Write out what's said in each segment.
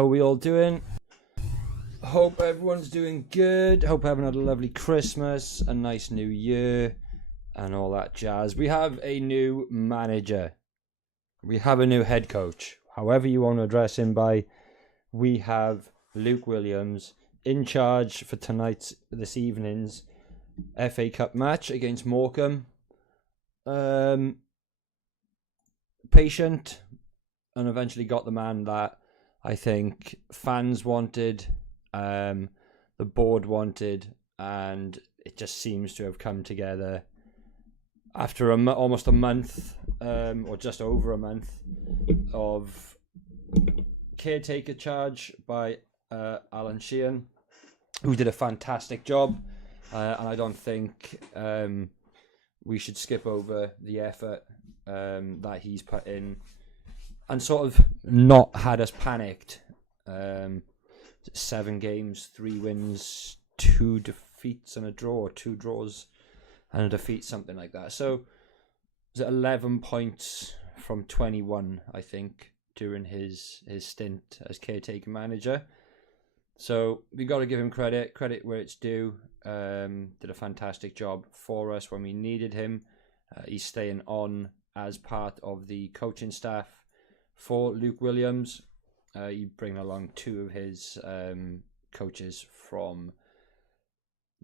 How are we all doing? Hope everyone's doing good. Hope having had a lovely Christmas, a nice new year, and all that jazz. We have a new manager. We have a new head coach. However you want to address him by, we have Luke Williams in charge for this evening's FA Cup match against Morecambe. Patient, and eventually got the man that I think fans wanted, the board wanted, and it just seems to have come together after almost a month, or just over a month, of caretaker charge by Alan Sheehan, who did a fantastic job, and I don't think we should skip over the effort that he's put in and sort of not had us panicked. 7 games, 3 wins, 2 defeats and a draw, or 2 draws and a defeat, something like that. So was it 11 points from 21, I think, during his stint as caretaker manager. So we got to give him credit where it's due. Did a fantastic job for us when we needed him. He's staying on as part of the coaching staff for Luke Williams. You bring along 2 of his coaches from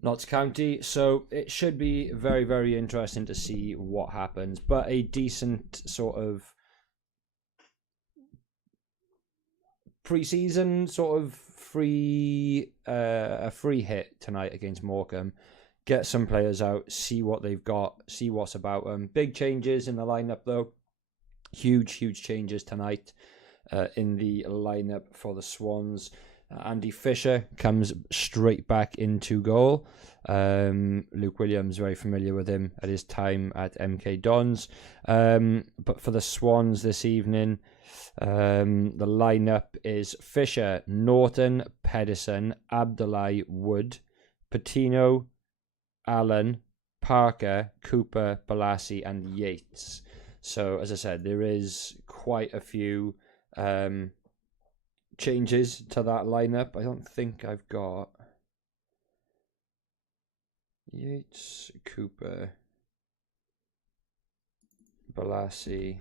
Notts County, so it should be very, very interesting to see what happens. But a decent sort of pre-season sort of free hit tonight against Morecambe. Get some players out, see what they've got, see what's about them. Big changes in the lineup though. Huge changes tonight in the lineup for the Swans. Andy Fisher comes straight back into goal. Luke Williams, very familiar with him at his time at MK Dons. But for the Swans this evening, the lineup is Fisher, Norton, Pedersen, Abdullahi, Wood, Patino, Allen, Parker, Cooper, Balassi and Yates. So, as I said, there is quite a few changes to that lineup. I don't think I've got Yates, Cooper, Balassi,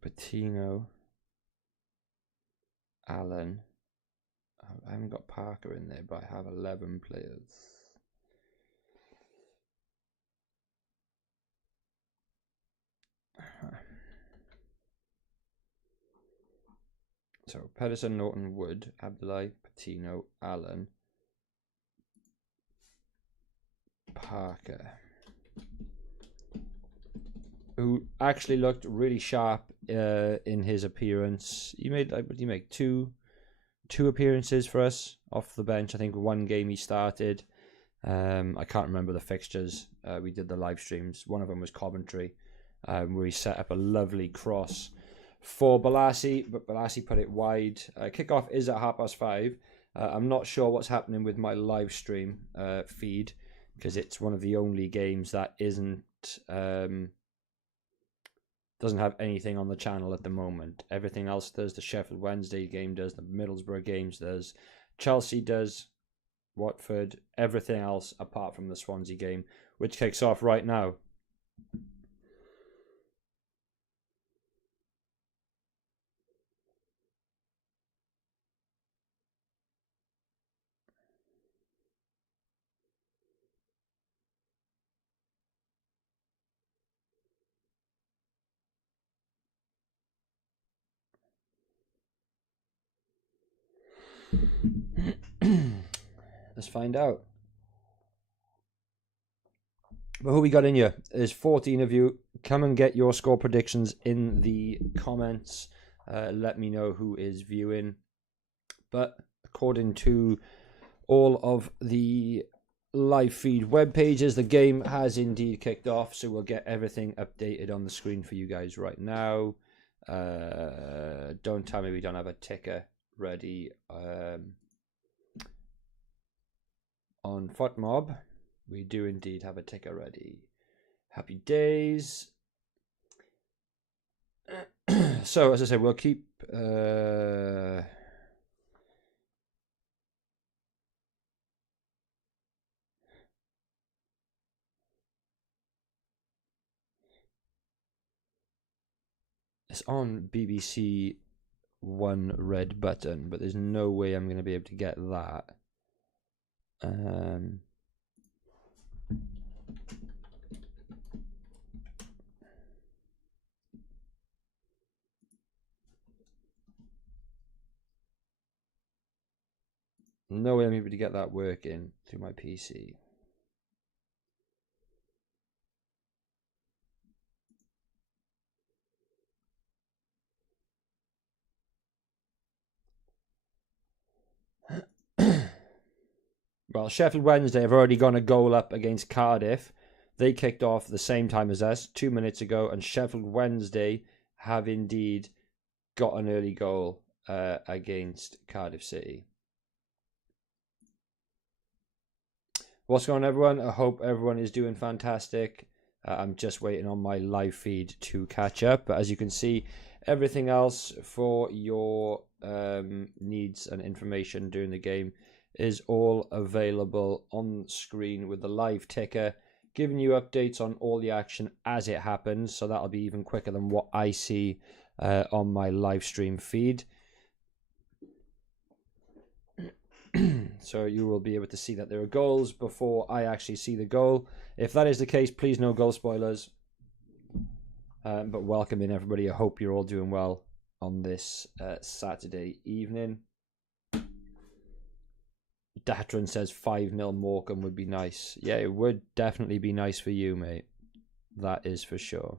Patino, Allen. I haven't got Parker in there, but I have 11 players. So Pedersen, Norton, Wood, Abdullahi, Patino, Allen, Parker, who actually looked really sharp in his appearance. He made two appearances for us off the bench. I think 1 game he started. I can't remember the fixtures. We did the live streams. One of them was Coventry, where he set up a lovely cross for Balassi, but Balassi put it wide. Kickoff is at 5:30. I'm not sure what's happening with my live stream feed, because it's one of the only games that doesn't have anything on the channel at the moment. Everything else does. The Sheffield Wednesday game does. The Middlesbrough games does. Chelsea does. Watford. Everything else apart from the Swansea game, which kicks off right now. Let's find out. But who we got in here? There's 14 of you. Come and get your score predictions in the comments. Let me know who is viewing. But according to all of the live feed web pages, the game has indeed kicked off. So we'll get everything updated on the screen for you guys right now. Don't tell me we don't have a ticker ready on FOTMob. We do indeed have a ticker ready. Happy days. So, as I said, we'll keep... it's on BBC One red button, but there's no way I'm going to be able to get that. No way I'm able to get that working through my PC. Well, Sheffield Wednesday have already gone a goal up against Cardiff. They kicked off the same time as us 2 minutes ago, and Sheffield Wednesday have indeed got an early goal against Cardiff City. What's going on, everyone? I hope everyone is doing fantastic. I'm just waiting on my live feed to catch up. But as you can see, everything else for your needs and information during the game is all available on screen with the live ticker, giving you updates on all the action as it happens. So that'll be even quicker than what I see on my live stream feed. So you will be able to see that there are goals before I actually see the goal. If that is the case, please no goal spoilers. But welcome in, everybody. I hope you're all doing well on this Saturday evening. Datron says 5-0 Morecambe would be nice. Yeah, it would definitely be nice for you, mate. That is for sure.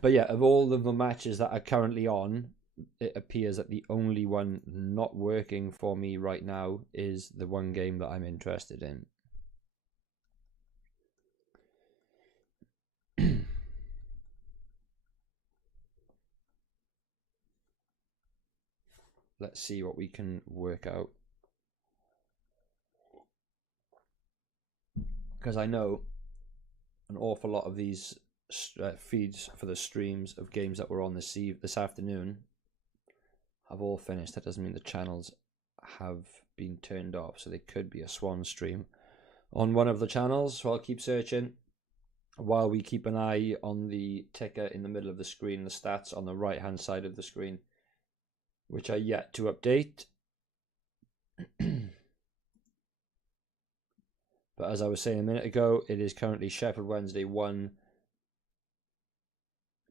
But yeah, of all of the matches that are currently on, it appears that the only one not working for me right now is the one game that I'm interested in. Let's see what we can work out. Because I know an awful lot of these feeds for the streams of games that were on this afternoon have all finished. That doesn't mean the channels have been turned off, so there could be a Swan stream on one of the channels. So I'll keep searching while we keep an eye on the ticker in the middle of the screen, the stats on the right hand side of the screen, which are yet to update. But as I was saying a minute ago, it is currently Sheffield Wednesday 1,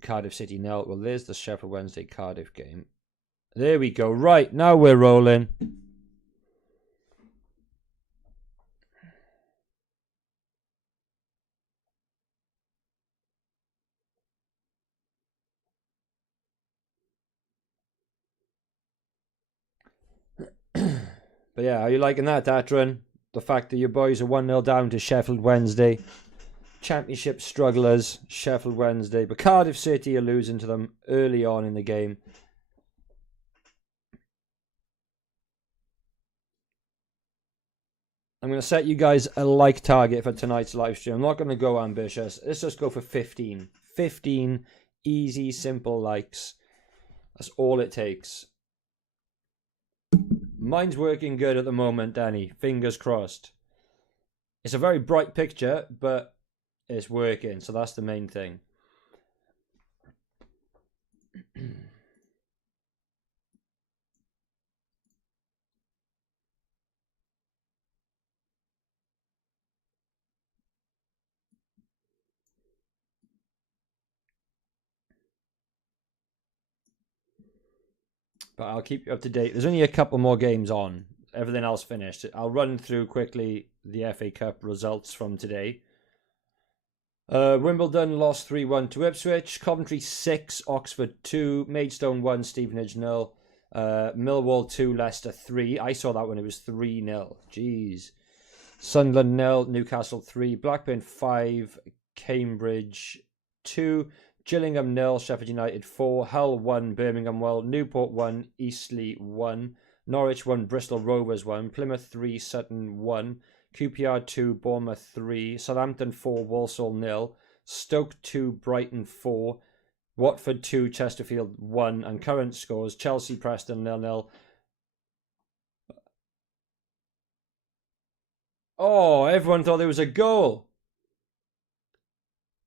Cardiff City 0. Well, there's the Sheffield Wednesday Cardiff game. There we go. Right, now we're rolling. But yeah, are you liking that, Datron? The fact that your boys are 1-0 down to Sheffield Wednesday. Championship strugglers, Sheffield Wednesday. But Cardiff City are losing to them early on in the game. I'm going to set you guys a like target for tonight's live stream. I'm not going to go ambitious. Let's just go for 15. 15 easy, simple likes. That's all it takes. Mine's working good at the moment, Danny. Fingers crossed. It's a very bright picture, but it's working, so that's the main thing. But I'll keep you up to date. There's only a couple more games on. Everything else finished. I'll run through quickly the FA Cup results from today. Wimbledon lost 3-1 to Ipswich. Coventry 6, Oxford 2. Maidstone 1, Stevenage 0. Millwall 2, Leicester 3. I saw that when it was 3-0. Jeez. Sunderland 0, Newcastle 3. Blackburn 5, Cambridge 2. Gillingham 0, Sheffield United 4, Hull 1, Birmingham 1, Newport 1, Eastleigh 1, Norwich 1, Bristol Rovers 1, Plymouth 3, Sutton 1, QPR 2, Bournemouth 3, Southampton 4, Walsall 0, Stoke 2, Brighton 4, Watford 2, Chesterfield 1, and current scores: Chelsea, Preston 0-0. Oh, everyone thought there was a goal.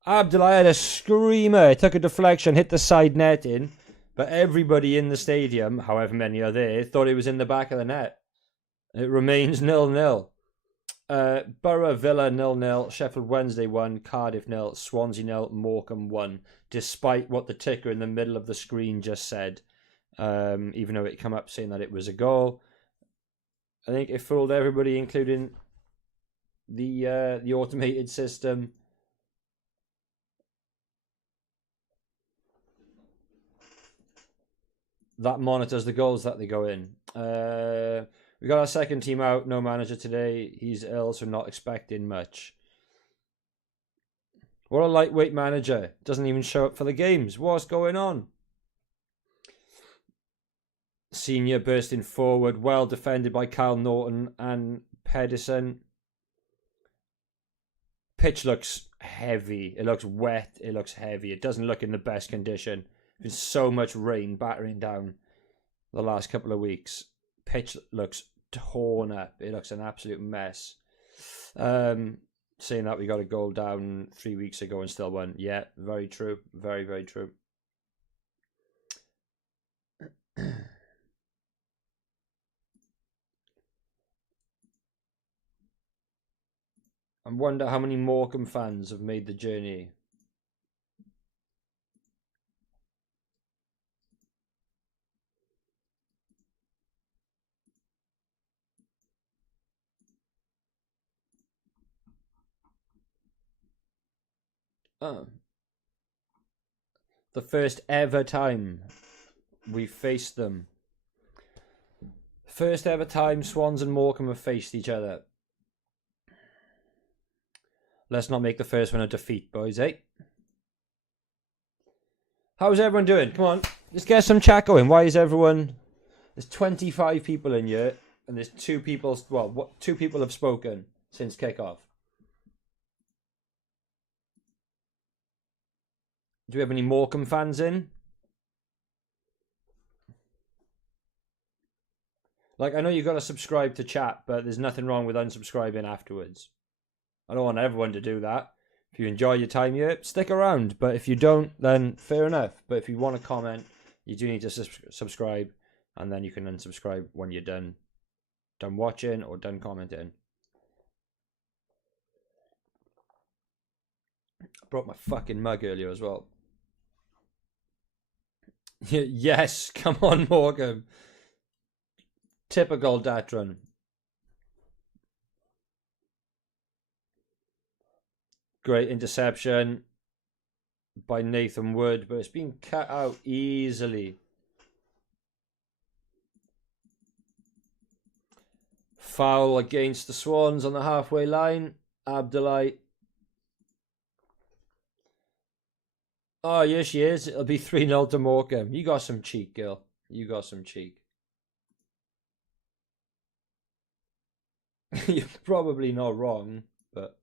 Abdullah had a screamer, took a deflection, hit the side netting, but everybody in the stadium, however many are there, thought it was in the back of the net. It remains 0-0. Borough Villa 0-0, Sheffield Wednesday 1, Cardiff 0, Swansea 0, Morecambe 1, despite what the ticker in the middle of the screen just said, even though it came up saying that it was a goal. I think it fooled everybody, including the automated system. That monitors the goals that they go in. We got our second team out. No manager today. He's ill, so not expecting much. What a lightweight manager. Doesn't even show up for the games. What's going on? Senior bursting forward. Well defended by Kyle Norton and Pedersen. Pitch looks heavy. It looks wet. It looks heavy. It doesn't look in the best condition. There's so much rain battering down the last couple of weeks. Pitch looks torn up. It looks an absolute mess. Saying that we got a goal down 3 weeks ago and still won. Yeah, very true. Very, very true. I wonder how many Morecambe fans have made the journey. Oh. The first ever time we faced them. First ever time Swans and Morecambe have faced each other. Let's not make the first one a defeat, boys, eh? How's everyone doing? Come on, let's get some chat going. Why is everyone... There's 25 people in here, and there's two people... Well, two people have spoken since kickoff. Do we have any Morecambe fans in? Like, I know you've got to subscribe to chat, but there's nothing wrong with unsubscribing afterwards. I don't want everyone to do that. If you enjoy your time here, stick around. But if you don't, then fair enough. But if you want to comment, you do need to subscribe, and then you can unsubscribe when you're done watching or done commenting. I brought my fucking mug earlier as well. Yes, come on, Morgan. Typical Datron. Great interception by Nathan Wood, but it's been cut out easily. Foul against the Swans on the halfway line. Abdullah. Oh, yes, she is. It'll be 3-0 to Morecambe. You got some cheek, girl. You got some cheek. You're probably not wrong, but...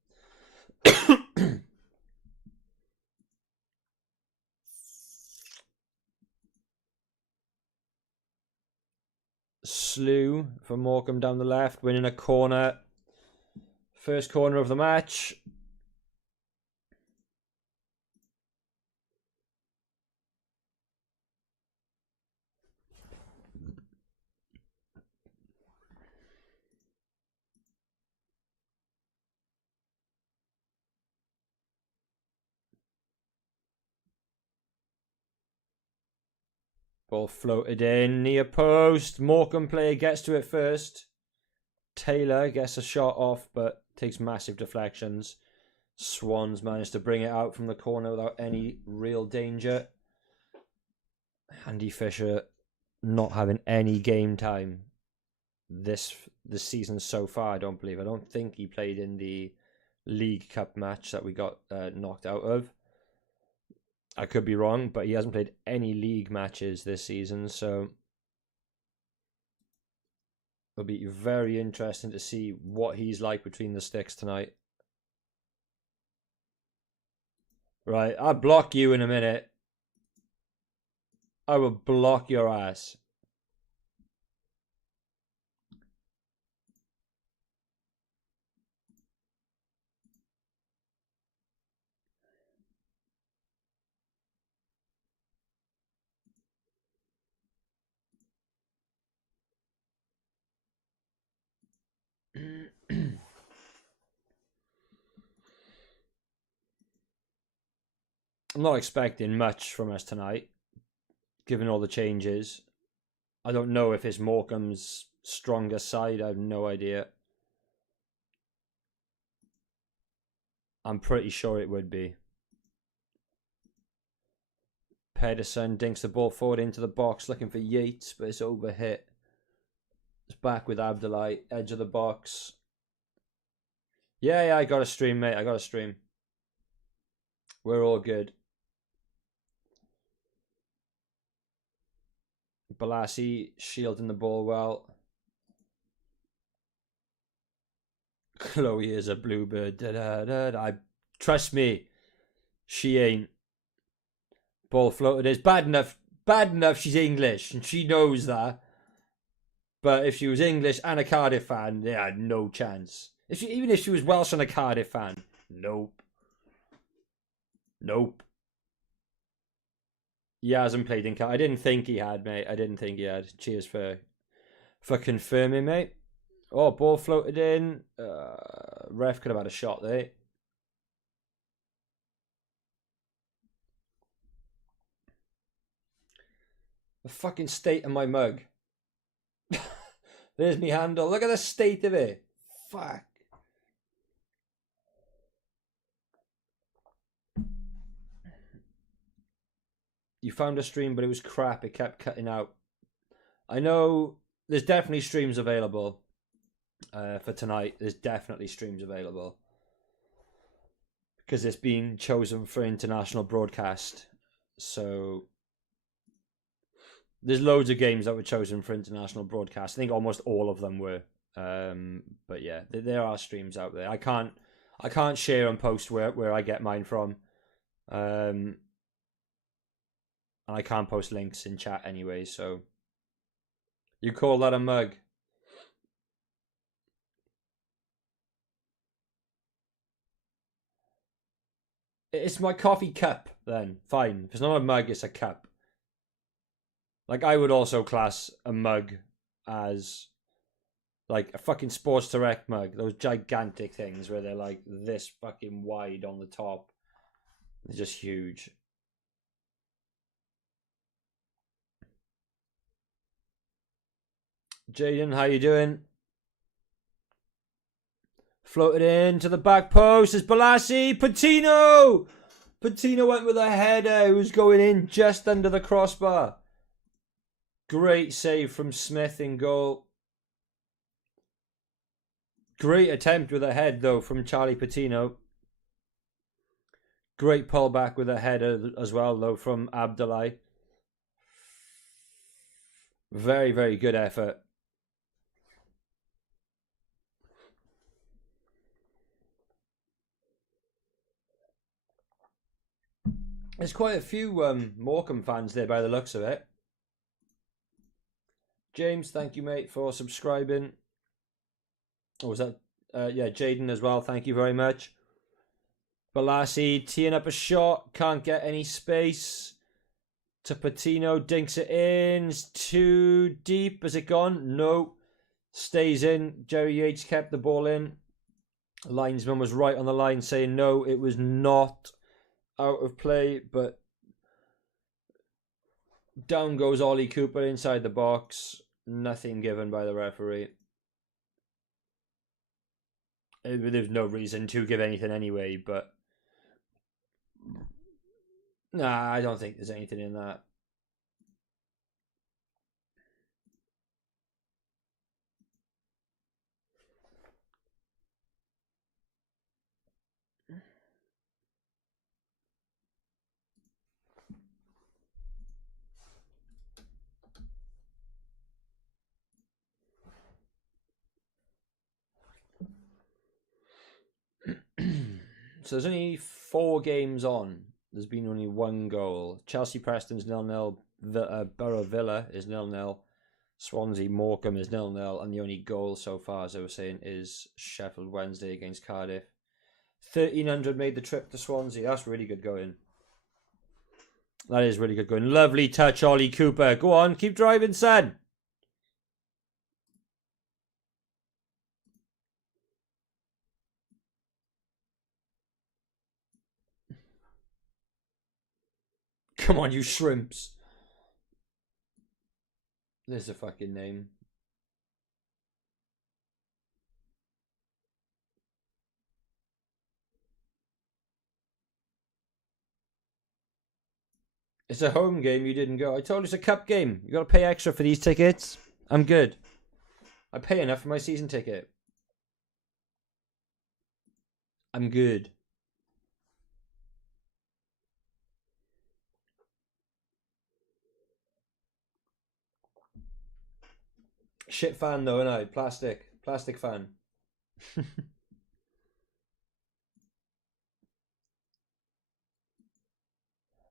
Slew for Morecambe down the left, winning a corner. First corner of the match. Ball floated in, near post. Morecambe player gets to it first. Taylor gets a shot off, but takes massive deflections. Swans managed to bring it out from the corner without any real danger. Andy Fisher not having any game time this season so far, I don't believe. I don't think he played in the League Cup match that we got knocked out of. I could be wrong, but he hasn't played any league matches this season, so it'll be very interesting to see what he's like between the sticks tonight. Right, I'll block you in a minute. I will block your ass. I'm not expecting much from us tonight, given all the changes. I don't know if it's Morecambe's stronger side. I have no idea. I'm pretty sure it would be. Pedersen dinks the ball forward into the box, looking for Yates, but it's overhit. It's back with Abdullahi, edge of the box. Yeah, I got a stream, mate. I got a stream. We're all good. Balassi shielding the ball well. Chloe is a bluebird. Trust me, she ain't. Ball floated is bad enough. Bad enough she's English and she knows that. But if she was English and a Cardiff fan, they had no chance. Even if she was Welsh and a Cardiff fan, nope. He hasn't played in Cardiff. I didn't think he had, mate. I didn't think he had. Cheers for confirming, mate. Oh, ball floated in. Ref could have had a shot there. The fucking state of my mug. There's me handle. Look at the state of it. Fuck. You found a stream, but it was crap. It kept cutting out. I know there's definitely streams available for tonight. There's definitely streams available because it's been chosen for international broadcast. So there's loads of games that were chosen for international broadcast. I think almost all of them were. But yeah, there are streams out there. I can't share and post where I get mine from. And I can't post links in chat anyway, so you call that a mug? It's my coffee cup, then. Fine. If it's not a mug, it's a cup. Like, I would also class a mug as like a fucking Sports Direct mug. Those gigantic things where they're like this fucking wide on the top. They're just huge. Jaden, how you doing? Floated in to the back post. It's Balassi. Patino! Patino went with a header. It was going in just under the crossbar. Great save from Smith in goal. Great attempt with a head, though, from Charlie Patino. Great pull back with a header as well, though, from Abdullahi. Very, very good effort. There's quite a few Morecambe fans there by the looks of it. James, thank you, mate, for subscribing. Or was that? Yeah, Jaden as well. Thank you very much. Balassi teeing up a shot. Can't get any space. To Patino. Dinks it in. It's too deep. Has it gone? No. Stays in. Jerry Yates kept the ball in. Linesman was right on the line saying no, it was not out of play, but down goes Ollie Cooper inside the box. Nothing given by the referee. There's no reason to give anything anyway, but nah, I don't think there's anything in that. So there's only 4 games on. There's been only 1 goal. Chelsea Preston's 0-0. Borough Villa is 0-0. Swansea Morecambe is 0-0. And the only goal so far, as I was saying, is Sheffield Wednesday against Cardiff. 1,300 made the trip to Swansea. That's really good going. That is really good going. Lovely touch, Ollie Cooper. Go on, keep driving, son. Come on, you shrimps. There's a fucking name. It's a home game, you didn't go. I told you it's a cup game. You got to pay extra for these tickets. I'm good. I pay enough for my season ticket. I'm good. Shit fan though, and I plastic fan.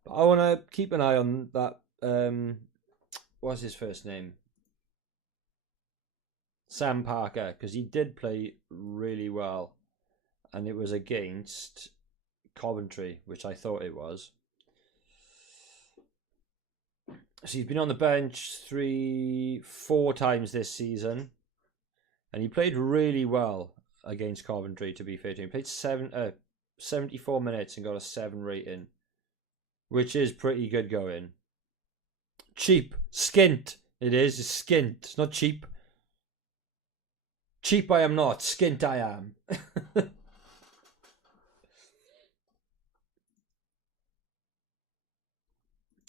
But I want to keep an eye on that. What's his first name? Sam Parker, because he did play really well, and it was against Coventry, which I thought it was. So he's been on the bench 4 times this season, and he played really well against Coventry, to be fair to him. He played 74 minutes and got a 7 rating, which is pretty good going. Cheap. Skint. It is. It's skint. It's not cheap. Cheap I am not. Skint I am.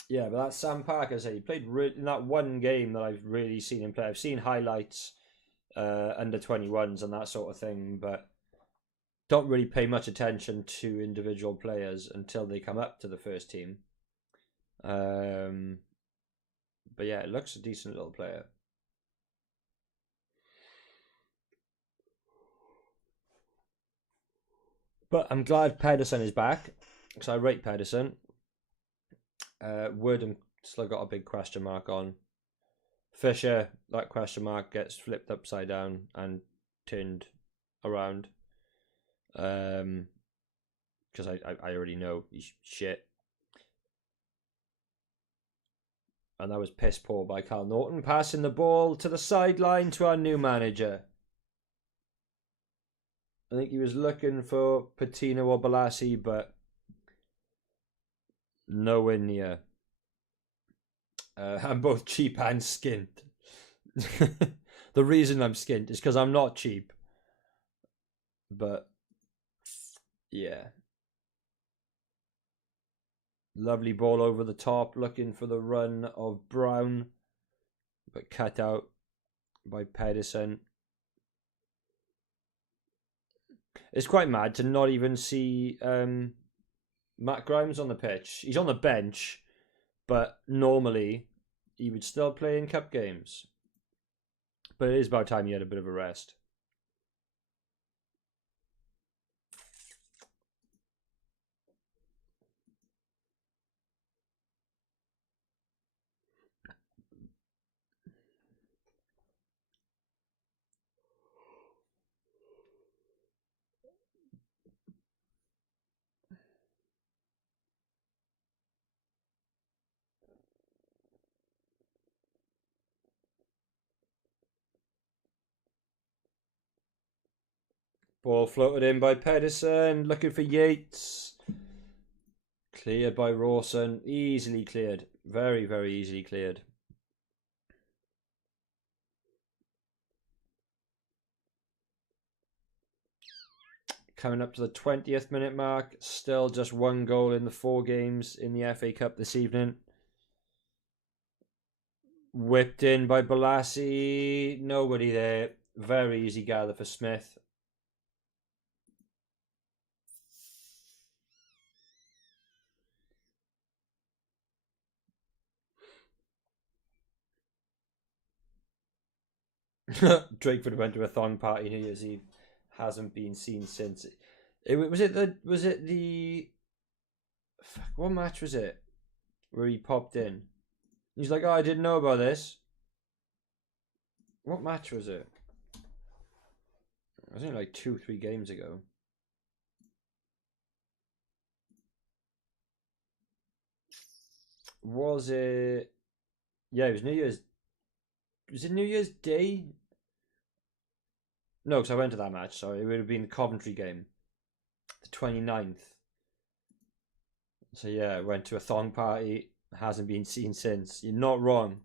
Yeah, but that's Sam Parker. He played in that one game that I've really seen him play. I've seen highlights, under 21s and that sort of thing, but don't really pay much attention to individual players until they come up to the first team. But yeah, it looks a decent little player. But I'm glad Pedersen is back, because I rate Pedersen. Wood, still got a big question mark on. Fisher, that question mark gets flipped upside down and turned around. Because I already know he's shit. And that was piss poor by Carl Norton, passing the ball to the sideline to our new manager. I think he was looking for Patino or Balassi, but nowhere near. I'm both cheap and skint. The reason I'm skint is because I'm not cheap. But yeah. Lovely ball over the top, looking for the run of Brown, but cut out by Pedersen. It's quite mad to not even see Matt Grimes on the pitch. He's on the bench, but normally he would still play in cup games. But it is about time he had a bit of a rest. Ball floated in by Pedersen, looking for Yates. Cleared by Rawson. Easily cleared. Very, very easily cleared. Coming up to the 20th minute mark. Still just 1 goal in the 4 games in the FA Cup this evening. Whipped in by Balassi. Nobody there. Very easy gather for Smith. Drakeford went to a thong party New Year's Eve. Hasn't been seen since. Was it the what match was it where he popped in? He's like, oh, I didn't know about this. What match was it? I think like 2-3 games ago. Was it? Yeah, it was New Year's. Was it New Year's Day? No, because I went to that match. Sorry, it would have been the Coventry game, the 29th. So yeah, went to a thong party. Hasn't been seen since. You're not wrong.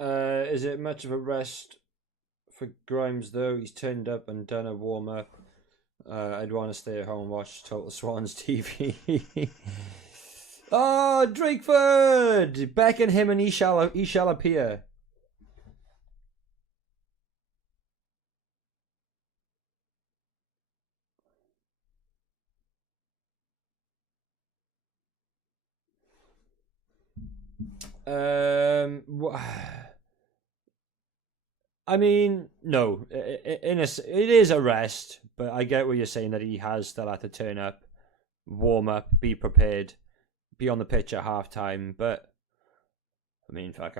Is it much of a rest for Grimes though? He's turned up and done a warm up. I'd want to stay at home and watch Total Swans TV. Oh, Drakeford! Beckon him and he shall appear. Um, I mean, no, it is a rest, but I get what you're saying that he has still had to turn up, warm up, be prepared, be on the pitch at half time. But I mean, fuck,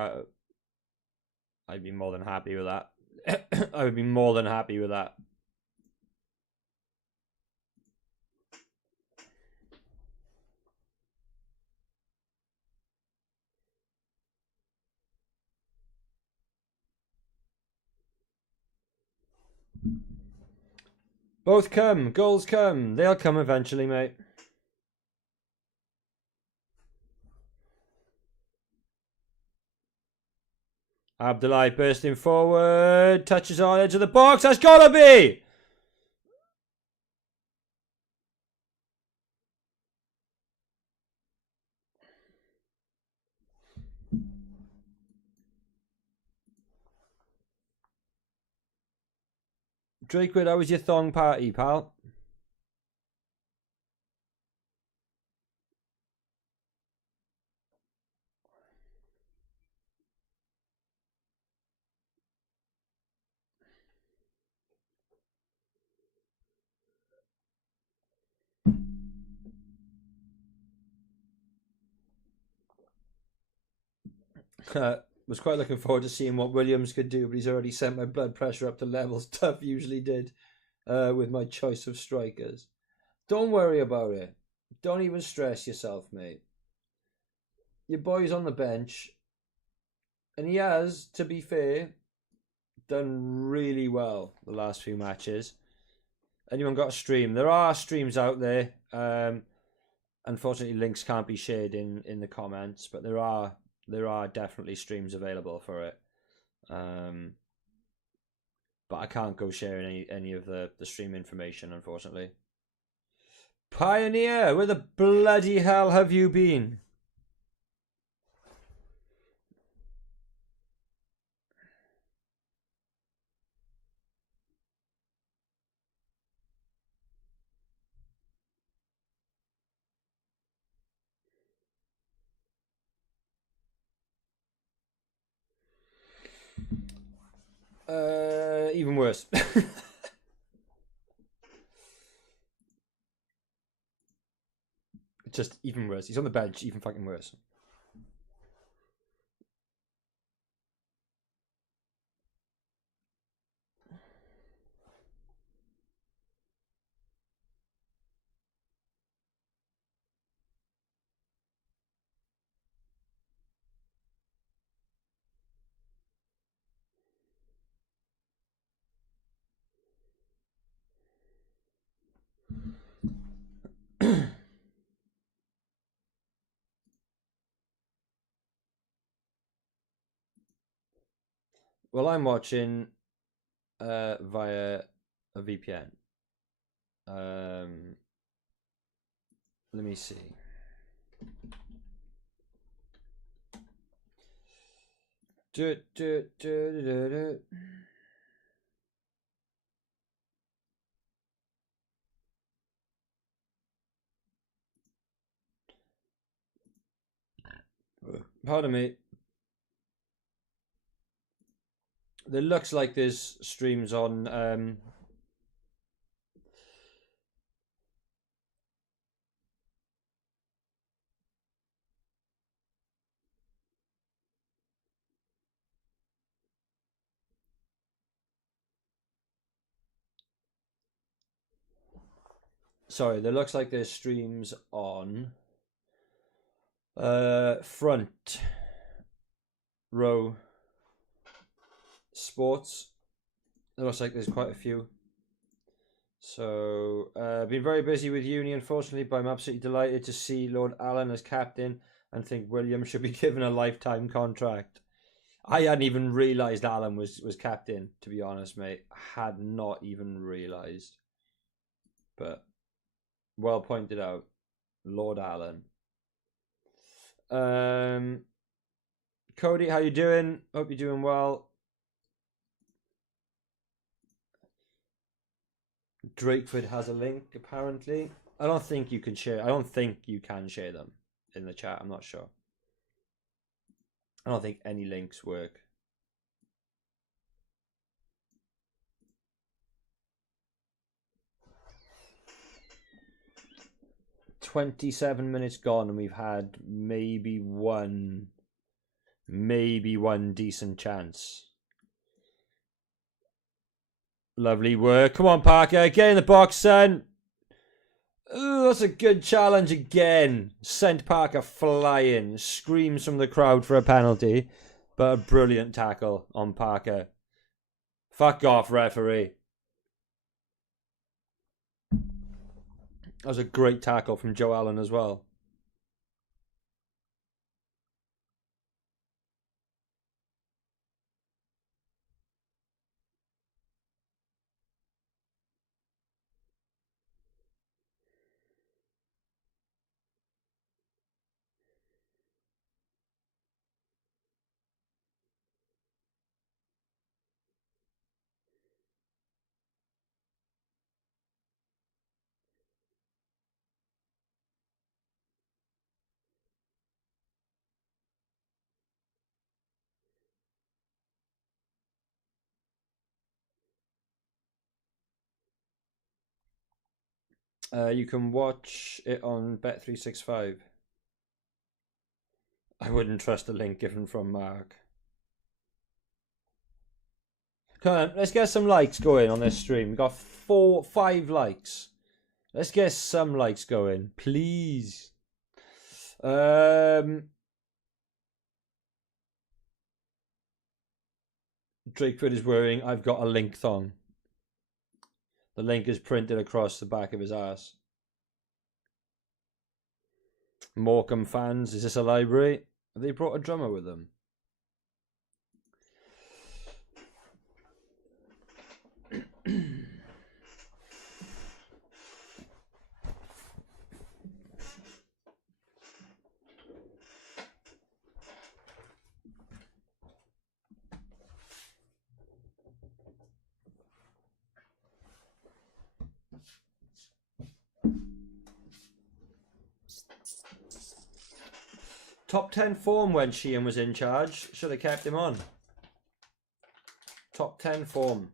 I'd be more than happy with that. I would be more than happy with that. Both come, goals come, they'll come eventually, mate. Abdullahi bursting forward, touches on edge of the box. That's gotta be. Drakewood, how was your thong party, pal? Was quite looking forward to seeing what Williams could do, but he's already sent my blood pressure up to levels Tuff usually did with my choice of strikers. Don't worry about it. Don't even stress yourself, mate. Your boy's on the bench, and he has, to be fair, done really well the last few matches. Anyone got a stream? There are streams out there. Unfortunately, links can't be shared in the comments, but there are definitely streams available for it. But I can't go sharing any of the stream information, unfortunately. Pioneer, where the bloody hell have you been? Even worse. Just even worse. He's on the bench, even fucking worse. Well, I'm watching via a VPN. Let me see. Pardon me. It looks like there's streams on. Sorry, there looks like there's streams on Front Row Sports. It looks like there's quite a few. So, been very busy with uni, unfortunately, but I'm absolutely delighted to see Lord Allen as captain and think William should be given a lifetime contract. I hadn't even realised Allen was captain, to be honest, mate. I had not even realised. But, well pointed out. Lord Allen. Cody, how you doing? Hope you're doing well. Drakeford has a link, apparently. I don't think you can share them in the chat. I'm not sure. I don't think any links work. "27 minutes gone, and we've had maybe one decent chance." Lovely work. Come on, Parker. Get in the box, son. Ooh, that's a good challenge again. Sent Parker flying. Screams from the crowd for a penalty. But a brilliant tackle on Parker. Fuck off, referee. That was a great tackle from Joe Allen as well. You can watch it on Bet365. I wouldn't trust a link given from Mark. Come on, let's get some likes going on this stream. We got 5 likes. Let's get some likes going, please. Drakeford is wearing "I've got a link thong." The link is printed across the back of his ass. Morecambe fans, is this a library? Have they brought a drummer with them? Top 10 form when Sheehan was in charge. Should have kept him on. Top 10 form.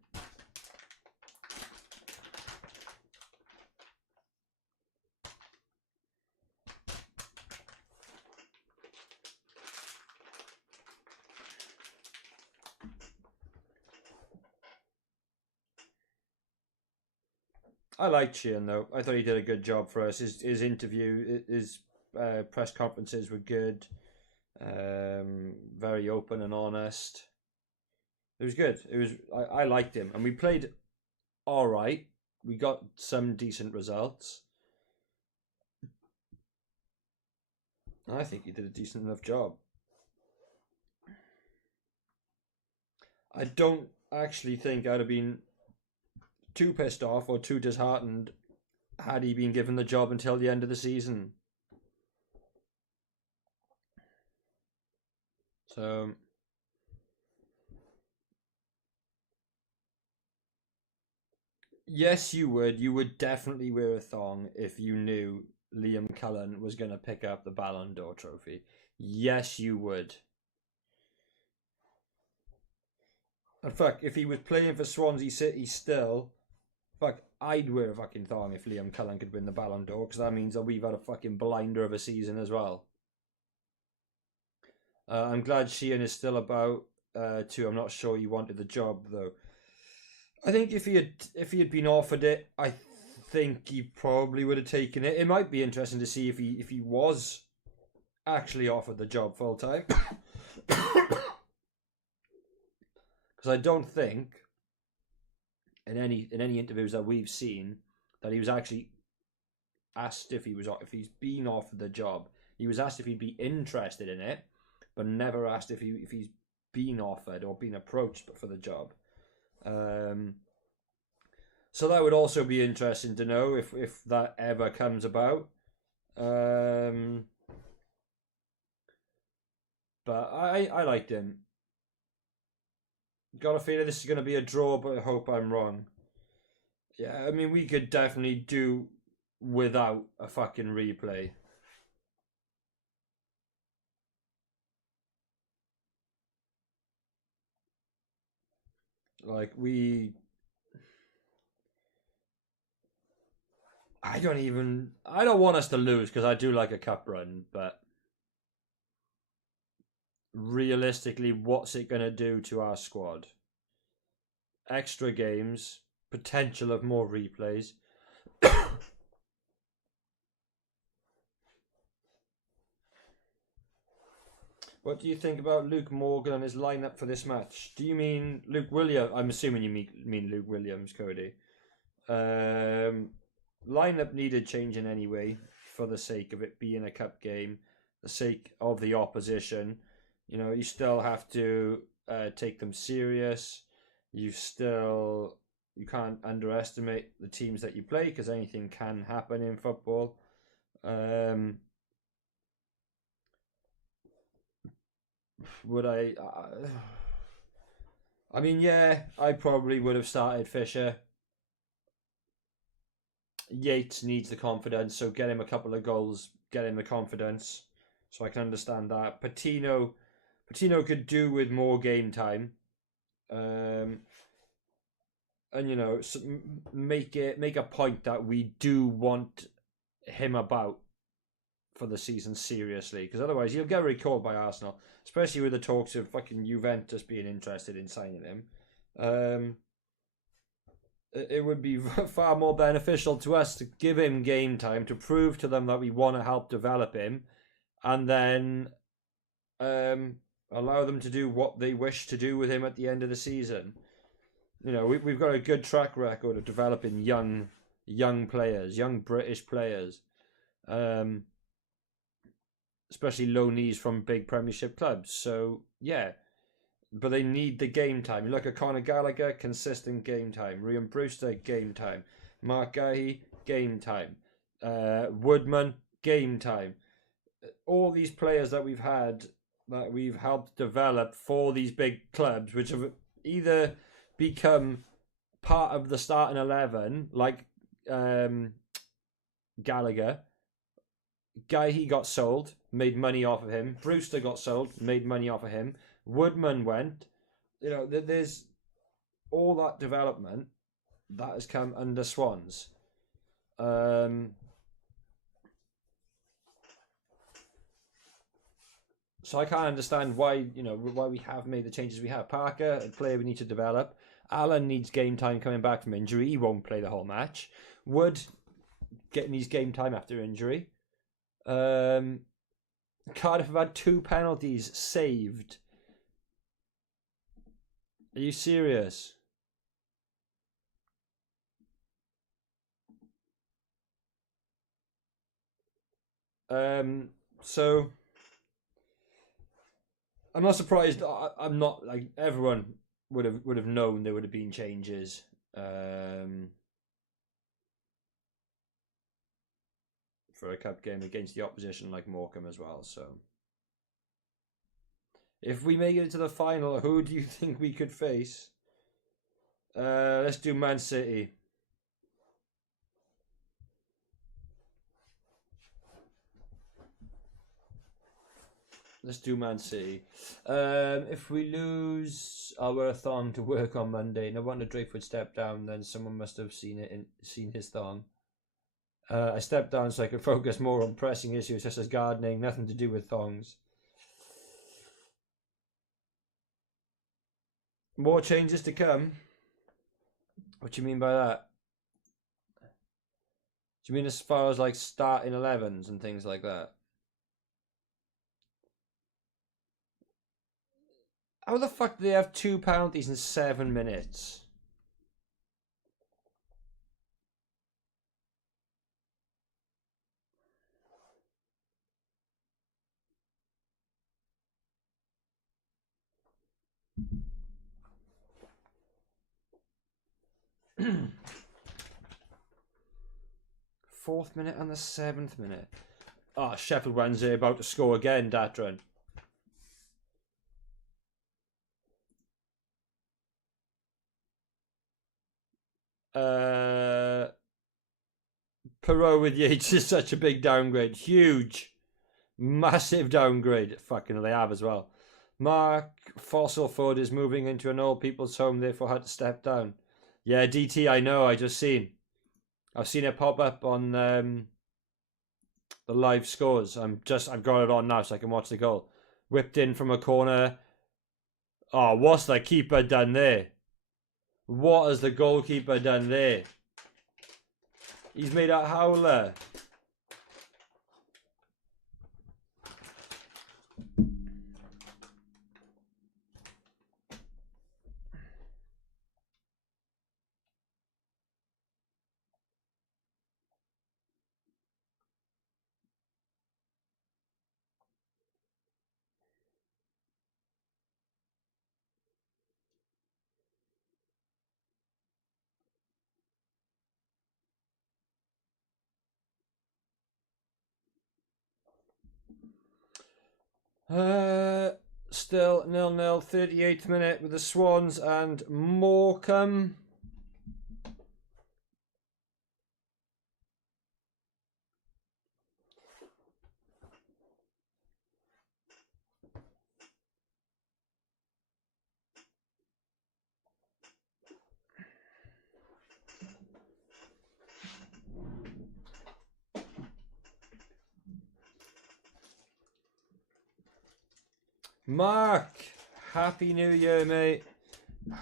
I liked Sheehan though. I thought he did a good job for us. His interview, his press conferences were good. Very open and honest. It was good. I liked him, and we played all right. We got some decent results. I think he did a decent enough job. I don't actually think I'd have been too pissed off or too disheartened had he been given the job until the end of the season. So, yes, you would. You would definitely wear a thong if you knew Liam Cullen was going to pick up the Ballon d'Or trophy. Yes, you would. And fuck, if he was playing for Swansea City still, fuck, I'd wear a fucking thong if Liam Cullen could win the Ballon d'Or, because that means that we've had a fucking blinder of a season as well. I'm glad Sheehan is still about too. I'm not sure he wanted the job though. I think if he had been offered it, I think he probably would have taken it. It might be interesting to see if he was actually offered the job full time, because I don't think in any interviews that we've seen that he was actually asked if he's been offered the job. He was asked if he'd be interested in it, but never asked if he's been offered or been approached for the job. Um, so that would also be interesting to know if that ever comes about. Um, but I liked him. Got a feeling this is going to be a draw, but I hope I'm wrong. Yeah, I mean, we could definitely do without a fucking replay. Like, I don't want us to lose because I do like a cup run, but realistically, what's it going to do to our squad? Extra games, potential of more replays. What do you think about Luke Morgan and his lineup for this match? Do you mean Luke Williams? I'm assuming you mean Luke Williams, Cody. Um, Lineup needed changing anyway for the sake of it being a cup game, the sake of the opposition. You still have to take them serious. You can't underestimate the teams that you play because anything can happen in football. Um, would I? I mean, yeah, I probably would have started Fisher. Yates needs the confidence, so get him a couple of goals, get him the confidence. So I can understand that. Patino could do with more game time, um, and make a point that we do want him about for the season seriously, because otherwise he'll get recalled by Arsenal, especially with the talks of fucking Juventus being interested in signing him. Um, it would be far more beneficial to us to give him game time to prove to them that we want to help develop him, and then um, allow them to do what they wish to do with him at the end of the season. We've got a good track record of developing young players, young British players, um, especially loanees from big Premiership clubs. So yeah, but they need the game time. You look at Conor Gallagher, consistent game time. Ryan Brewster, game time. Mark Gahey, game time. Woodman, game time. All these players that we've had that we've helped develop for these big clubs, which have either become part of the starting 11, like Gallagher. Gahey got sold, made money off of him. Brewster got sold, made money off of him. Woodman went. There's all that development that has come under Swans. So I can't understand why we have made the changes we have. Parker, a player we need to develop. Allen needs game time coming back from injury. He won't play the whole match. Wood getting his game time after injury. Cardiff have had 2 penalties saved. Are you serious? So I'm not surprised. I'm not like everyone. would have known there would have been changes. For a cup game against the opposition like Morecambe as well. So, if we make it to the final, who do you think we could face? Let's do Man City. Let's do Man City. If we lose, I'll wear a thong to work on Monday. No wonder Drake would step down. Then someone must have seen his thong. I stepped down so I could focus more on pressing issues such as gardening, nothing to do with thongs. More changes to come? What do you mean by that? Do you mean as far as like starting 11s and things like that? How the fuck do they have 2 penalties in 7 minutes? Fourth minute and the 7th minute. Oh, Sheffield Wednesday about to score again, Datron. Perot with Yates is such a big downgrade. Huge. Massive downgrade. Fucking they have as well. Mark Fossilford is moving into an old people's home, therefore had to step down. Yeah, DT, I know, I just seen. I've seen it pop up on the live scores. I've got it on now so I can watch the goal. Whipped in from a corner. Oh, what's the keeper done there? What has the goalkeeper done there? He's made a howler. Still 0-0, 38th minute with the Swans and Morecambe. Mark, Happy New Year, mate.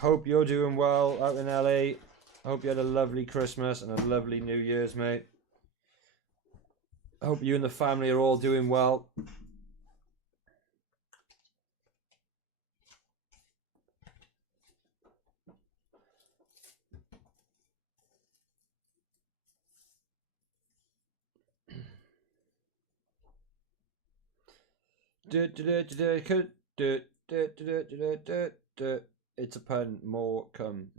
Hope you're doing well out in LA. Hope you had a lovely Christmas and a lovely New Year's, mate. Hope you and the family are all doing well. It's a pun. Morecambe.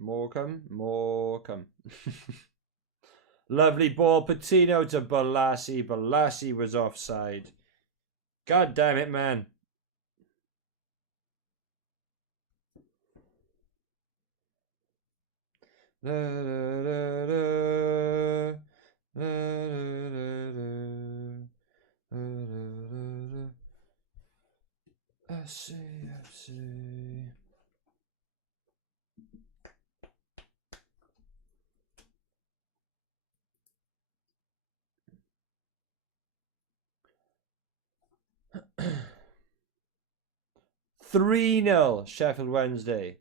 Lovely ball. Patino to Balassi. Balassi was offside. God damn it, man. FC. 3-0 Sheffield Wednesday.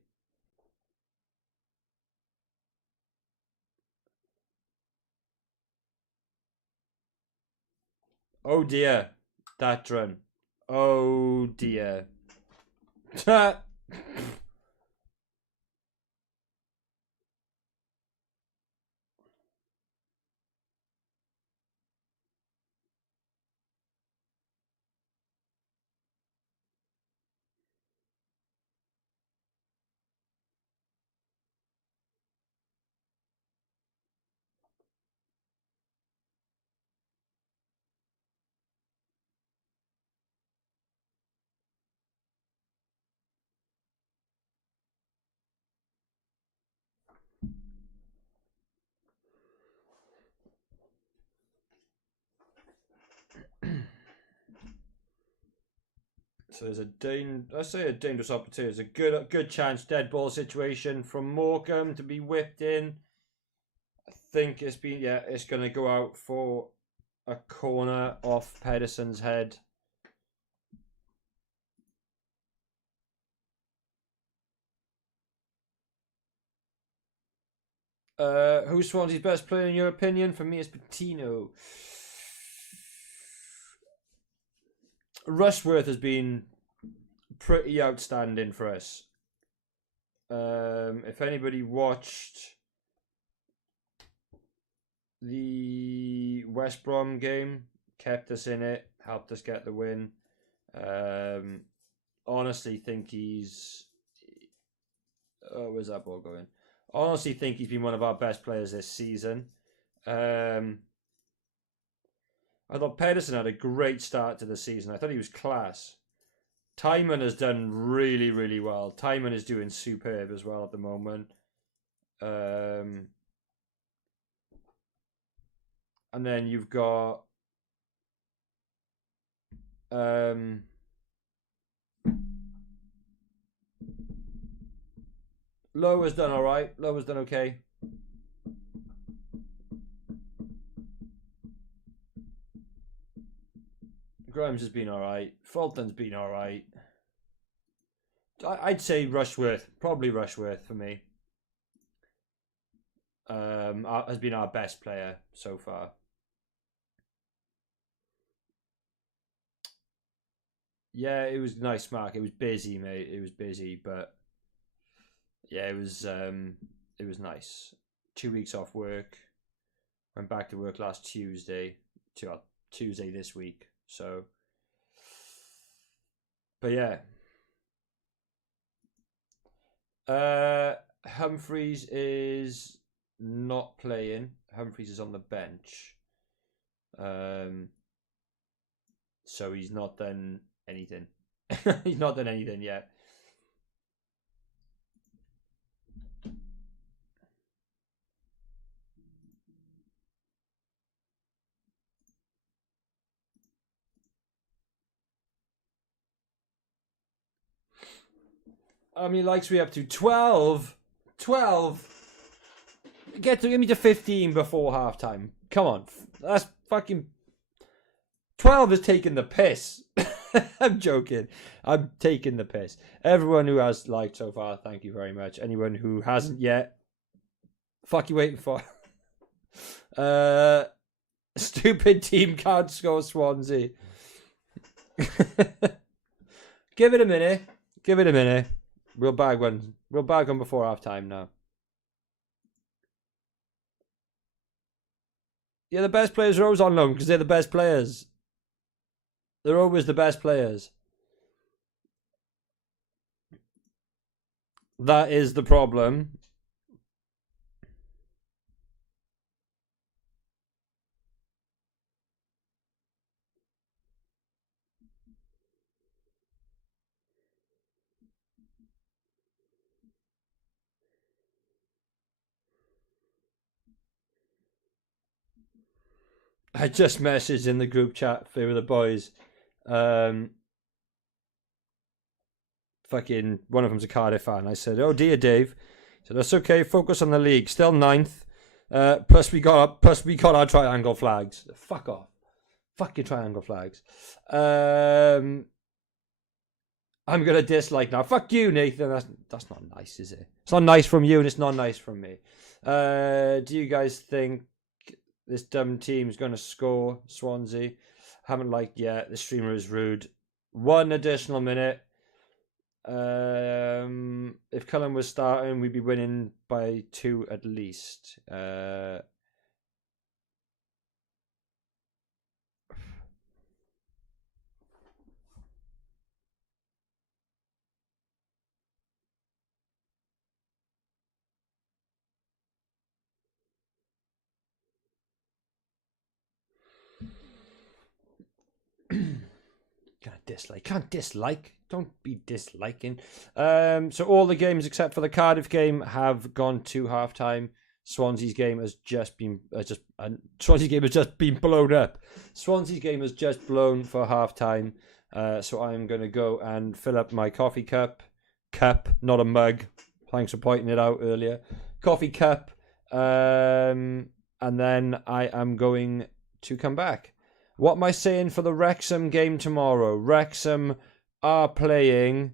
Oh dear. That run. Oh dear. So there's I say a dangerous opportunity. There's a good chance dead ball situation from Morecambe to be whipped in. I think it's going to go out for a corner off Pedersen's head. Who's Swansea's best player in your opinion? For me, it's Patino. Rushworth has been pretty outstanding for us. If anybody watched the West Brom game, kept us in it, helped us get the win. Honestly think he's... Oh, where's that ball going? Honestly think he's been one of our best players this season. I thought Pedersen had a great start to the season. I thought he was class. Timon has done really, really well. Timon is doing superb as well at the moment. And then you've got Lowe has done alright. Lowe has done okay. Grimes has been alright. Fulton's been alright. I'd say Rushworth. Probably Rushworth for me. Has been our best player so far. Yeah, it was nice, Mark. It was busy, mate. It was busy, but yeah, it was nice. 2 weeks off work. Went back to work last Tuesday. Tuesday this week. So, but yeah. Humphreys is not playing. Humphreys is on the bench. So he's not done anything. He's not done anything yet. How many likes we up to? 12. 12. Give me to 15 before halftime. Come on. That's fucking... 12 is taking the piss. I'm joking. I'm taking the piss. Everyone who has liked so far, thank you very much. Anyone who hasn't yet, fuck you waiting for? Stupid team can't score Swansea. Give it a minute. Give it a minute. We'll bag one. We'll bag one before half time now. Yeah, the best players are always on loan because they're the best players. They're always the best players. That is the problem. I just messaged in the group chat for the boys. Fucking one of them's a Cardiff fan. I said, "Oh dear, Dave." So that's okay. Focus on the league. Still ninth. Plus we got our triangle flags. Fuck off. Fuck your triangle flags. I'm gonna dislike now. Fuck you, Nathan. That's not nice, is it? It's not nice from you, and it's not nice from me. Do you guys think this dumb team's gonna score Swansea? Haven't liked yet. The streamer is rude. 1 additional minute. If Cullen was starting, we'd be winning by 2 at least. Can't dislike. Don't be disliking. So all the games except for the Cardiff game have gone to halftime. Swansea's game has just been blown up. Swansea's game has just blown for halftime. So I'm going to go and fill up my coffee cup, not a mug. Thanks for pointing it out earlier. Coffee cup, and then I am going to come back. What am I saying for the Wrexham game tomorrow? Wrexham are playing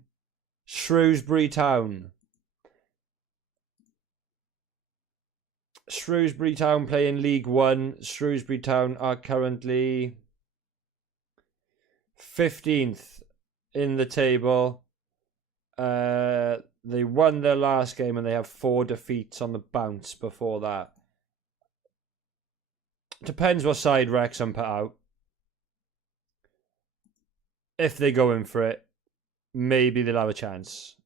Shrewsbury Town. Shrewsbury Town playing League One. Shrewsbury Town are currently 15th in the table. They won their last game and they have 4 defeats on the bounce before that. Depends what side Wrexham put out. If they go in for it, maybe they'll have a chance.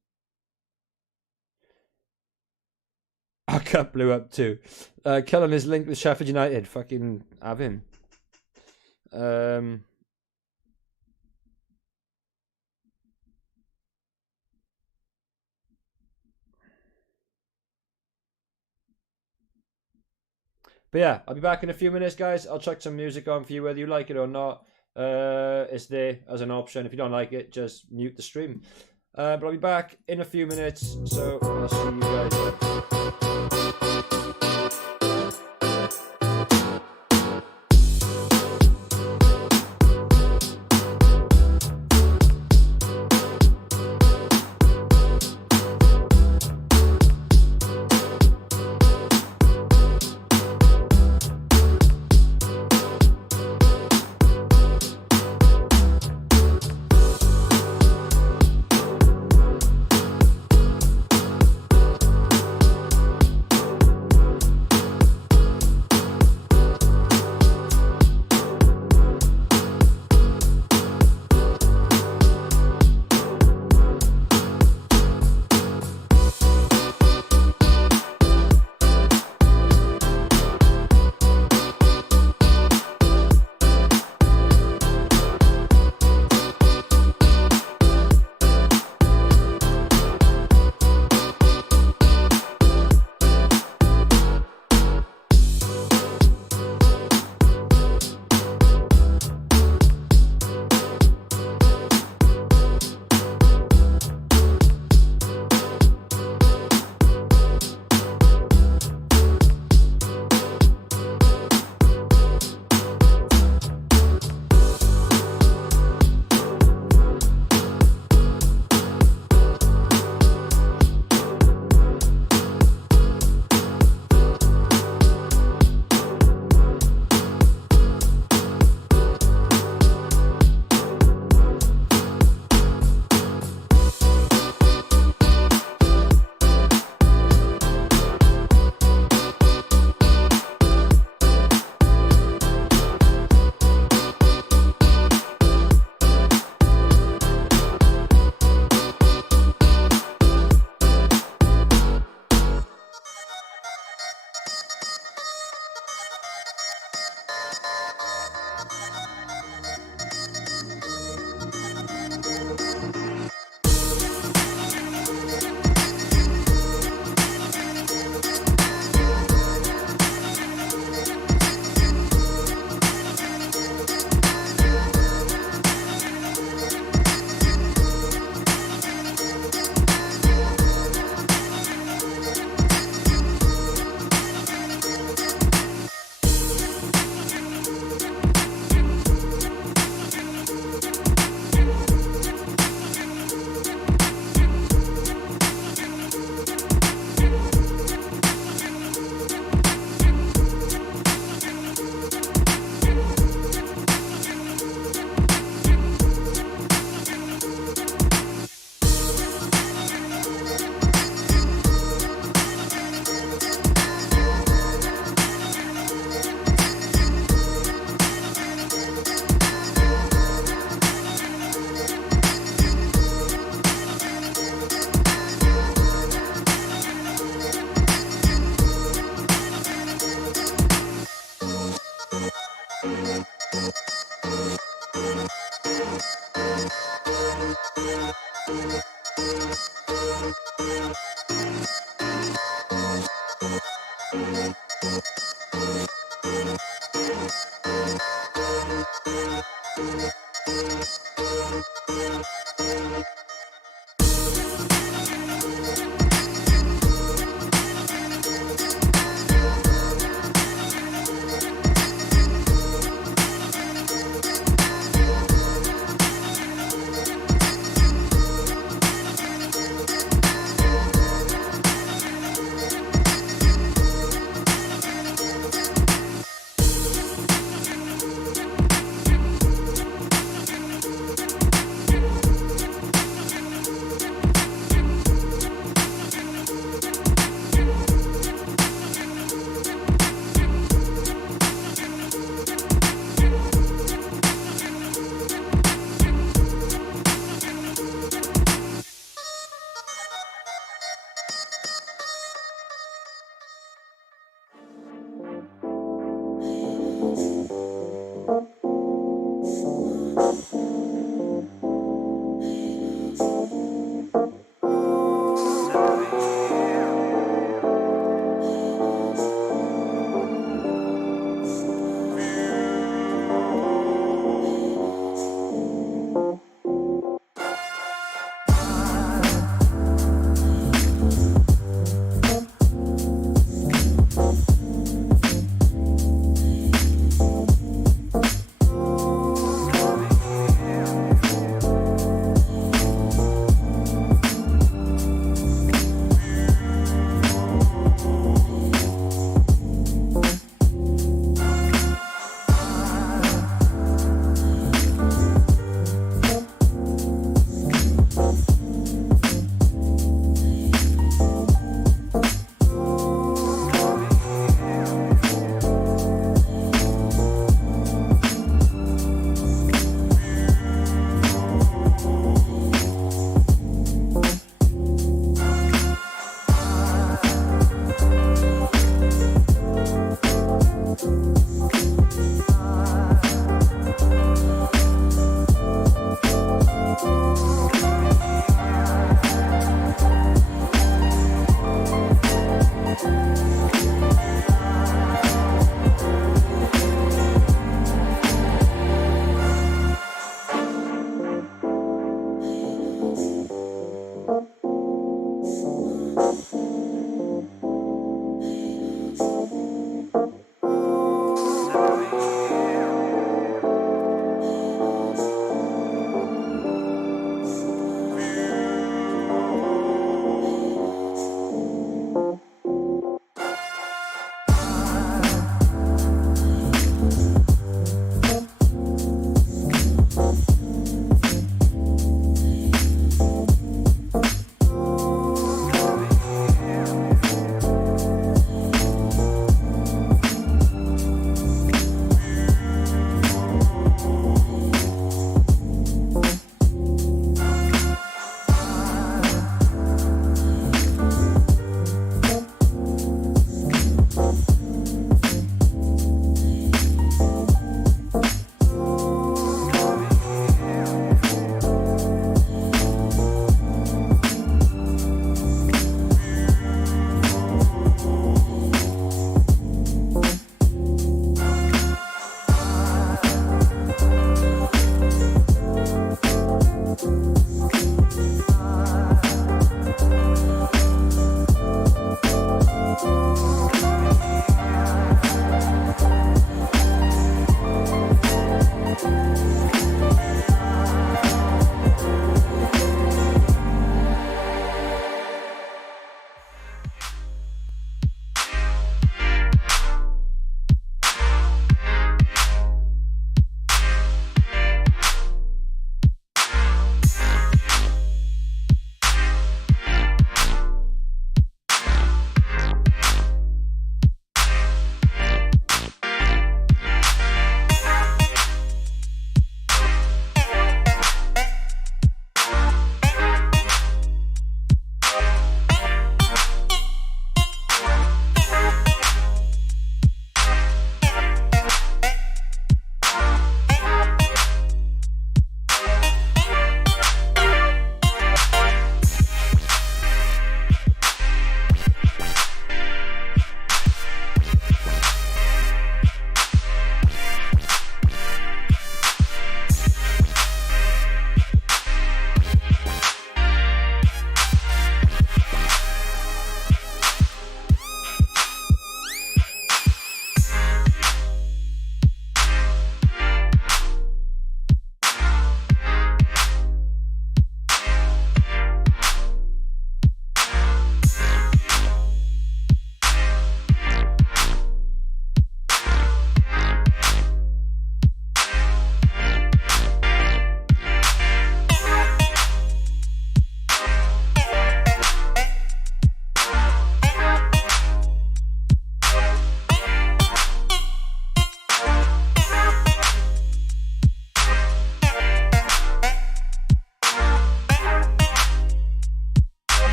Our cup blew up too. Cullen is linked with Sheffield United. Fucking have him. But yeah, I'll be back in a few minutes, guys. I'll chuck some music on for you, whether you like it or not. It's there as an option. If you don't like it, just mute the stream. But I'll be back in a few minutes, so I'll see you guys then.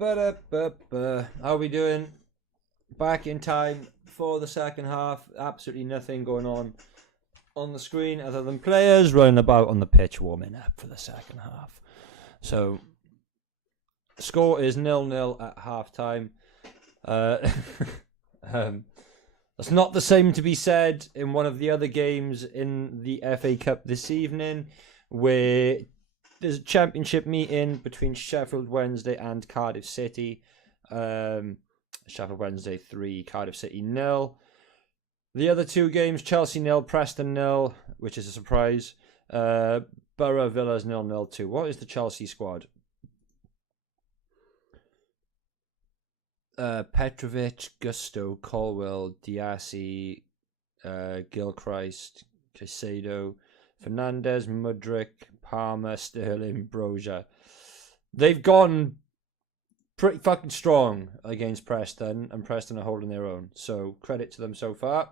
How are we doing? Back in time for the second half. Absolutely nothing going on the screen other than players running about on the pitch warming up for the second half. So, score is 0-0 at half time. That's not the same to be said in one of the other games in the FA Cup this evening, where there's a championship meeting between Sheffield Wednesday and Cardiff City. Sheffield Wednesday 3, Cardiff City 0. The other two games, Chelsea 0, Preston 0, which is a surprise. Borough Villas 0-0 too. What is the Chelsea squad? Petrovic, Gusto, Colwell, Diassi, Gilchrist, Caicedo, Fernandez, Mudryk, Palmer, Sterling, Broja. They've gone pretty fucking strong against Preston, and Preston are holding their own. So credit to them so far.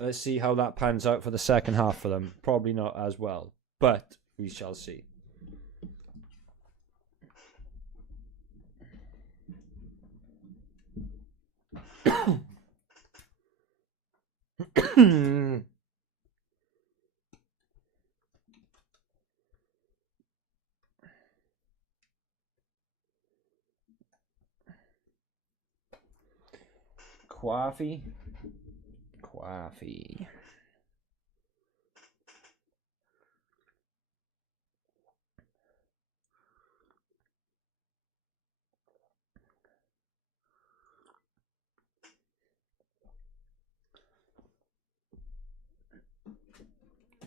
Let's see how that pans out for the second half for them. Probably not as well, but we shall see. Coffee.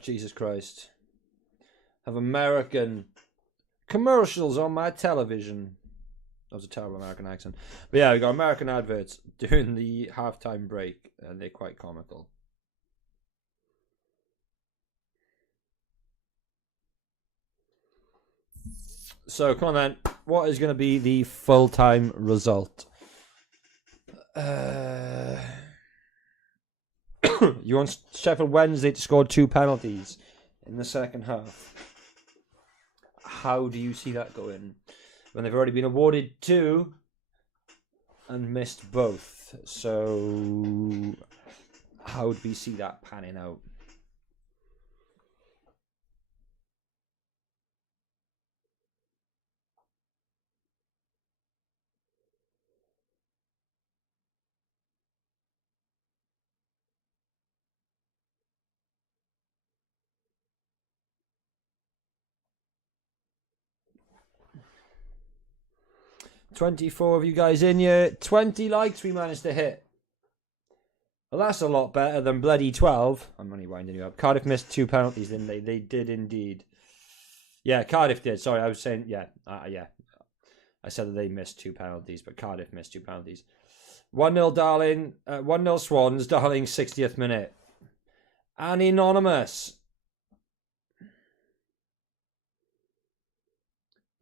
Jesus Christ. Have American commercials on my television. That was a terrible American accent. But yeah, we got American adverts during the halftime break, and they're quite comical. So, come on then. What is going to be the full-time result? You want Sheffield Wednesday to score 2 penalties in the second half. How do you see that going? When they've already been awarded 2 and missed both. So, how do we see that panning out? $24 of you guys in here. 20 likes we managed to hit. Well, that's a lot better than bloody 12. I'm only winding you up. Cardiff missed 2 penalties, didn't they? They did indeed. Yeah, Cardiff did. Sorry, I was saying, yeah. I said that they missed 2 penalties, but Cardiff missed 2 penalties. 1-0 Darling. 1-0 Swans. Darling, 60th minute. Anonymous.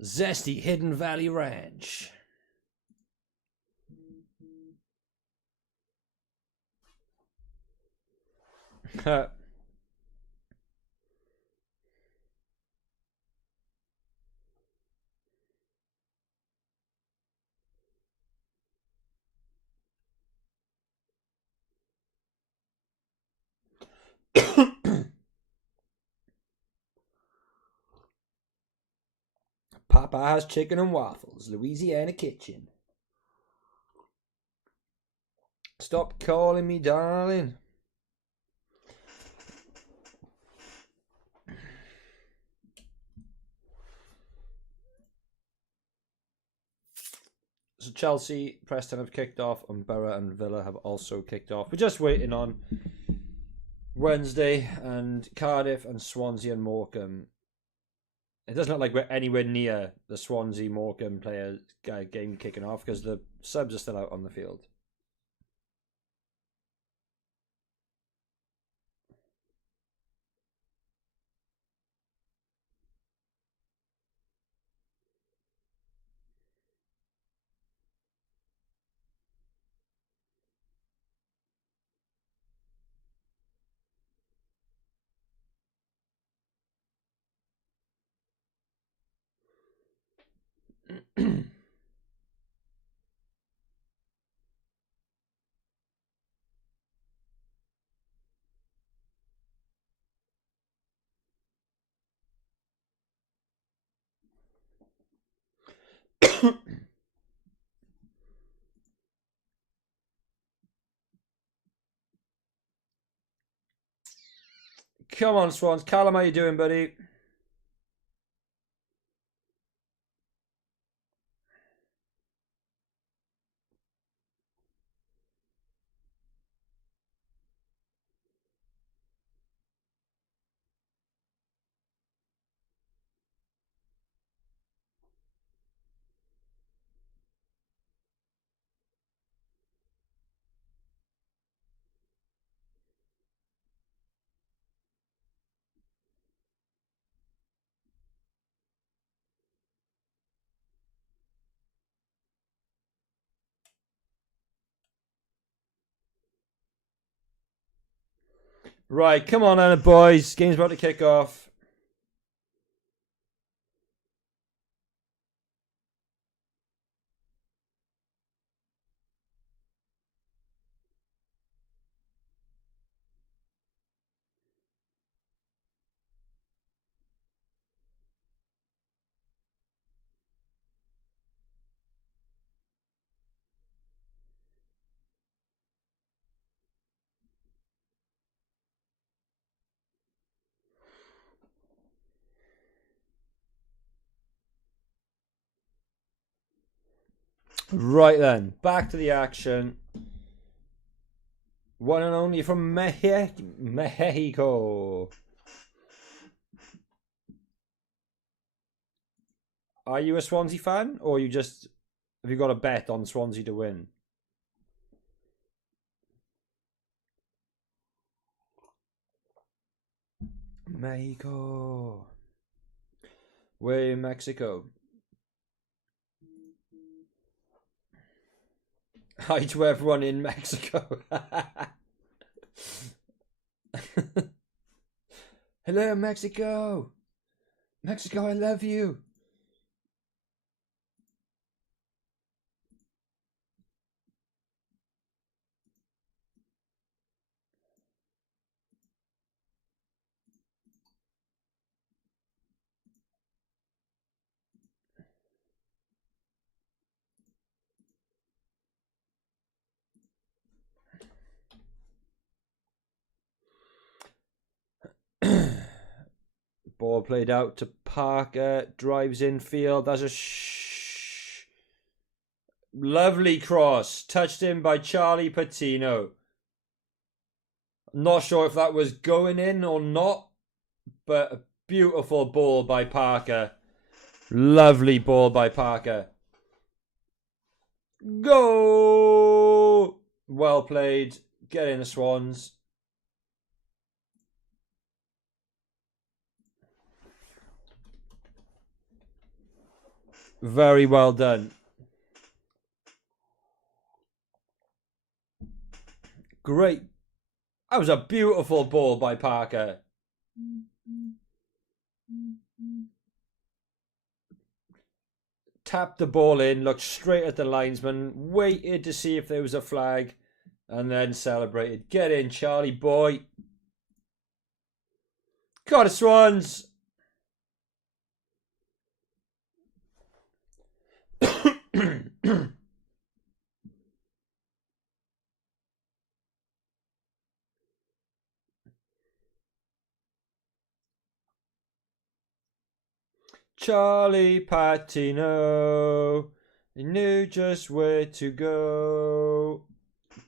Zesty Hidden Valley Ranch. Papa has chicken and waffles. Louisiana Kitchen. Stop calling me darling. So Chelsea, Preston have kicked off, and Borough and Villa have also kicked off. We're just waiting on Wednesday and Cardiff and Swansea and Morecambe. It doesn't look like we're anywhere near the Swansea Morecambe player game kicking off because the subs are still out on the field. Come on, Swans. Callum, how you doing, buddy? Right, come on, Anna boys. Game's about to kick off. Right then, back to the action. One and only from Mexico. Are you a Swansea fan, or you just have you got a bet on Swansea to win? Mexico. We're in Mexico. Hi to everyone in Mexico. Hello, Mexico. Mexico, I love you. Ball played out to Parker. Drives infield. That's a lovely cross. Touched in by Charlie Patino. Not sure if that was going in or not, but a beautiful ball by Parker. Lovely ball by Parker. Go! Well played. Get in the Swans. Very well done. Great. That was a beautiful ball by Parker. Tapped the ball in, looked straight at the linesman, waited to see if there was a flag, and then celebrated. Get in, Charlie boy. Got it, Swans. Charlie Patino, he knew just where to go.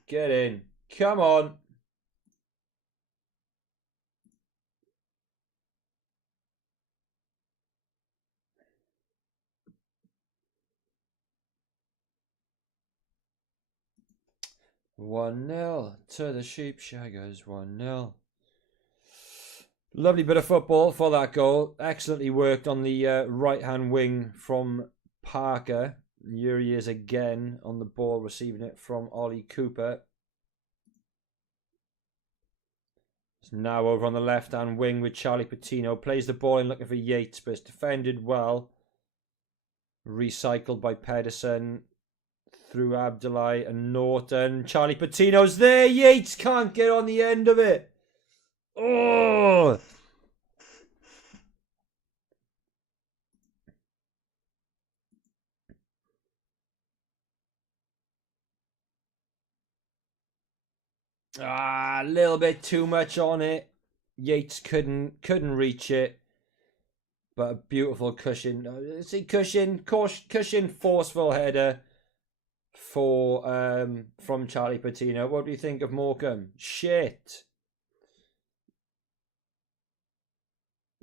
Get in. Come on. One 0 to the Sheepshaggers. 1-0. Lovely bit of football for that goal. Excellently worked on the right-hand wing from Parker. Here he is again on the ball, receiving it from Ollie Cooper. It's now over on the left-hand wing with Charlie Patino. Plays the ball in looking for Yates, but it's defended well. Recycled by Pedersen through Abdullahi and Norton. Charlie Patino's there. Yates can't get on the end of it. Oh! A little bit too much on it. Yates couldn't reach it, but a beautiful cushion. See cushion, forceful header for from Charlie Patino. What do you think of Morecambe? Shit.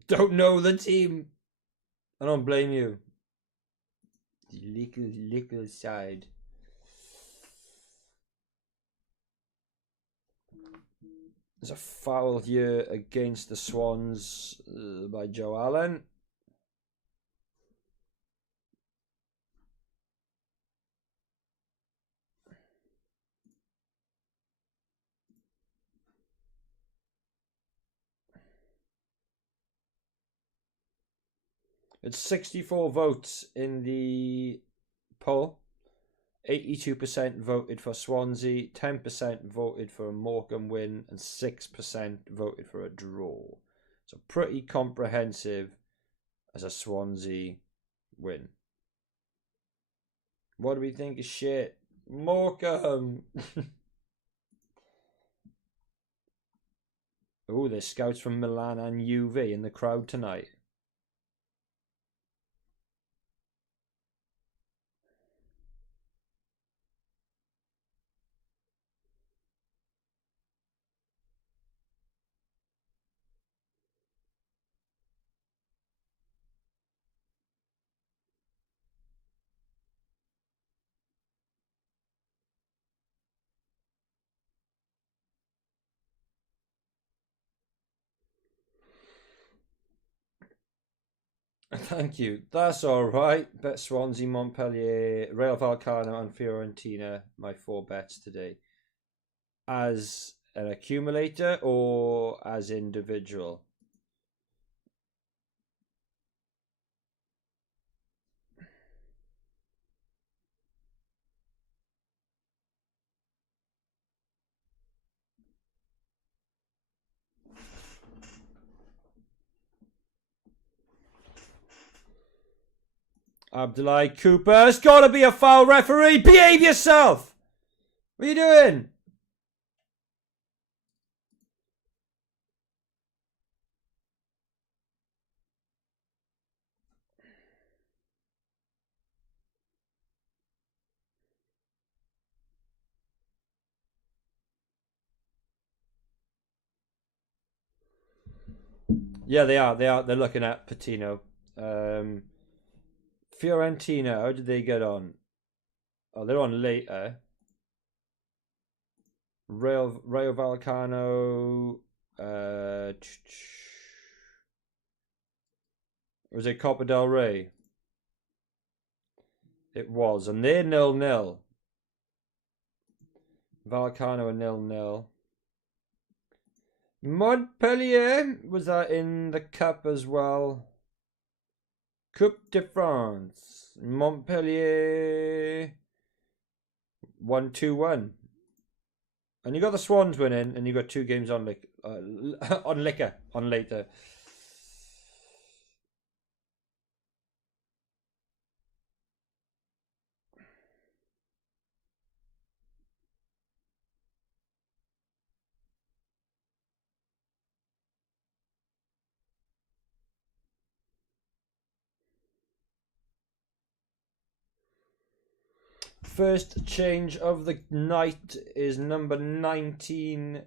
Don't know the team. I don't blame you. Little side. There's a foul here against the Swans by Joe Allen. It's 64 votes in the poll. 82% voted for Swansea, 10% voted for a Morecambe win, and 6% voted for a draw. So pretty comprehensive as a Swansea win. What do we think of shit? Morecambe! Oh, there's scouts from Milan and UV in the crowd tonight. Thank you. That's all right. Bet Swansea, Montpellier, Real Vallecano, and Fiorentina. My 4 bets today. As an accumulator or as individual? Abdullahi Cooper, it's got to be a foul, referee. Behave yourself. What are you doing? Yeah, they are. They're looking at Patino. Fiorentina, how did they get on? Oh, they're on later. Rayo Vallecano. Was it Copa del Rey? It was, and they're 0-0. Vallecano are 0-0. Montpellier, was that in the cup as well? Coupe de France. Montpellier 1-2-1. And you got the Swans winning, and you got 2 games on on later. First change of the night is number 19.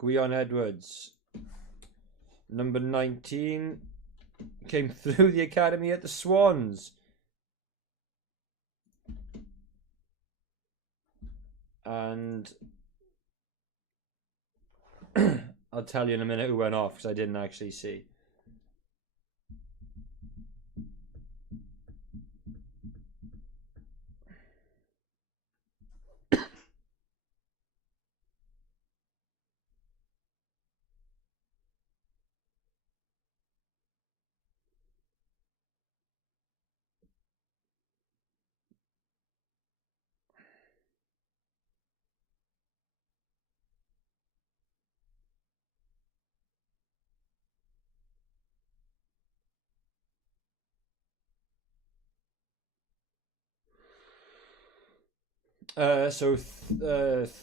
Guion Edwards, number 19, came through the academy at the Swans. And I'll tell you in a minute who went off because I didn't actually see.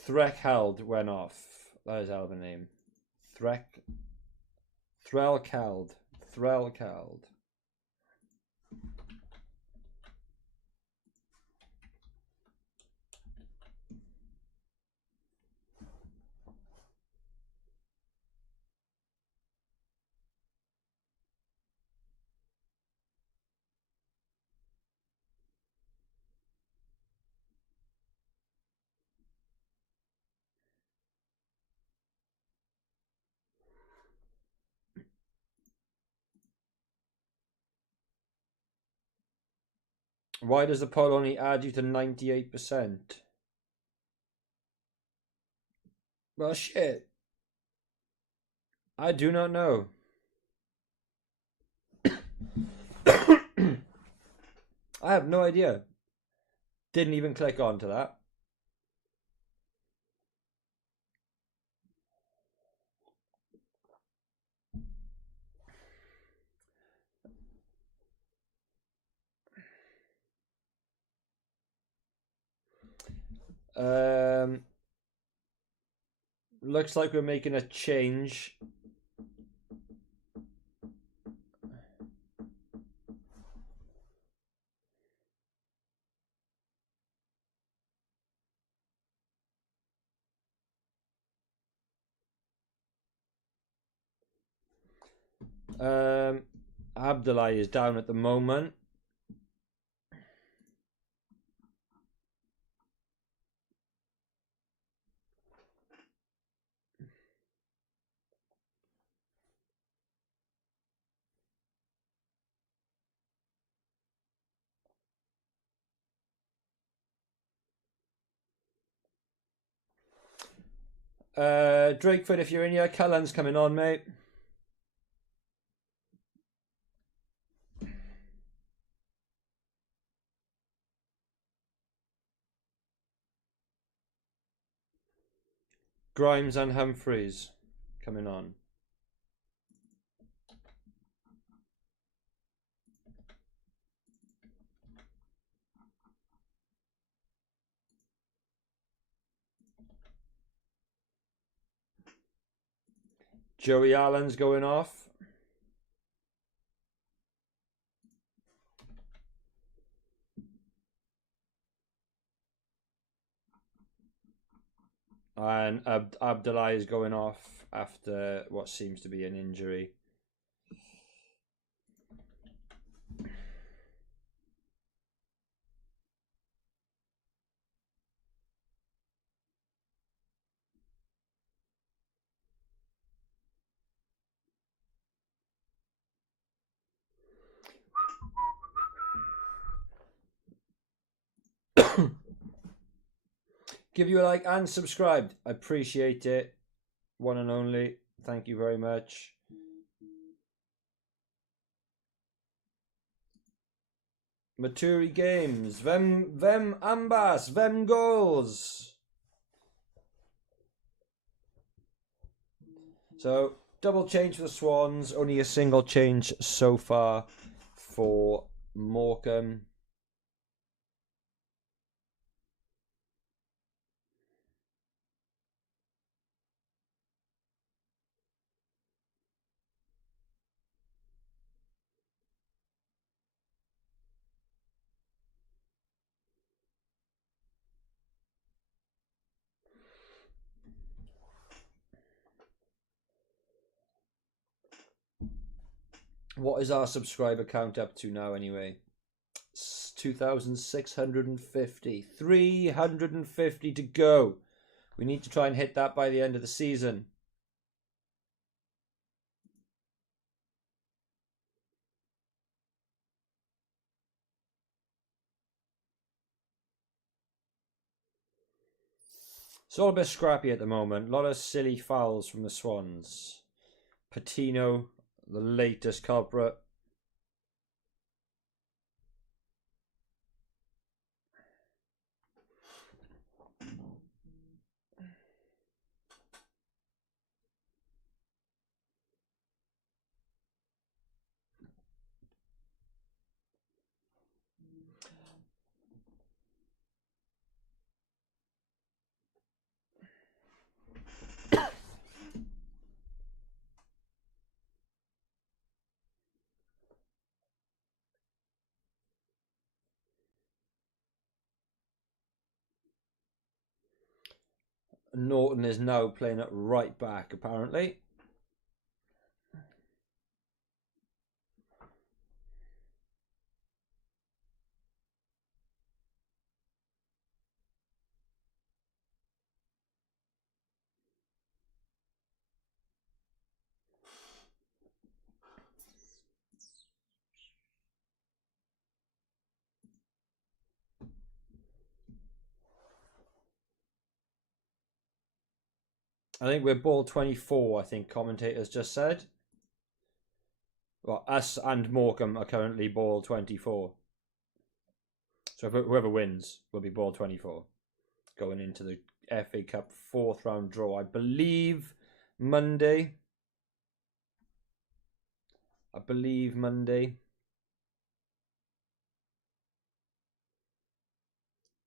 Threkheld went off. That is hell of a name. Threlkeld. Threlkeld. Why does the poll only add you to 98%? Well, shit. I do not know. I have no idea. Didn't even click onto that. Looks like we're making a change. Abdullah is down at the moment. Drakeford, if you're in here, Cullen's coming on, mate. Grimes and Humphreys coming on. Joey Allen's going off. And Abdullah is going off after what seems to be an injury. Give you a like and subscribe. I appreciate it. One and only. Thank you very much. Maturi Games. Vem ambas. Vem goals. So, double change for the Swans. Only a single change so far for Morecambe. What is our subscriber count up to now anyway? 2,650. 350 to go. We need to try and hit that by the end of the season. It's all a bit scrappy at the moment. A lot of silly fouls from the Swans. Patino, the latest culprit. Norton is now playing at right back, apparently. I think we're ball 24, I think commentators just said. Well, us and Morecambe are currently ball 24. So whoever wins will be ball 24 going into the FA Cup fourth round draw. I believe Monday.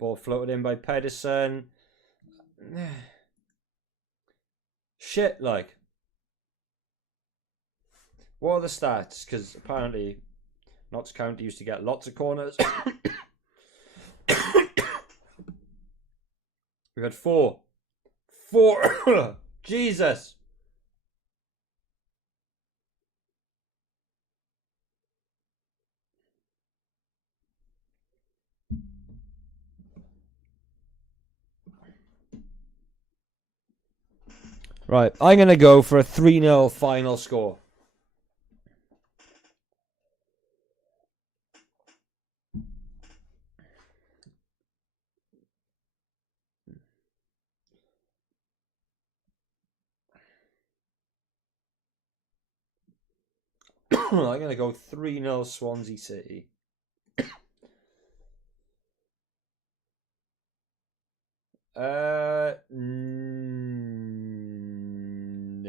Ball floated in by Pedersen. Shit, like. What are the stats? Because apparently Notts County used to get lots of corners. We've had four. Jesus. Right, I'm going to go for a 3-0 final score. I'm going to go 3-0 Swansea City.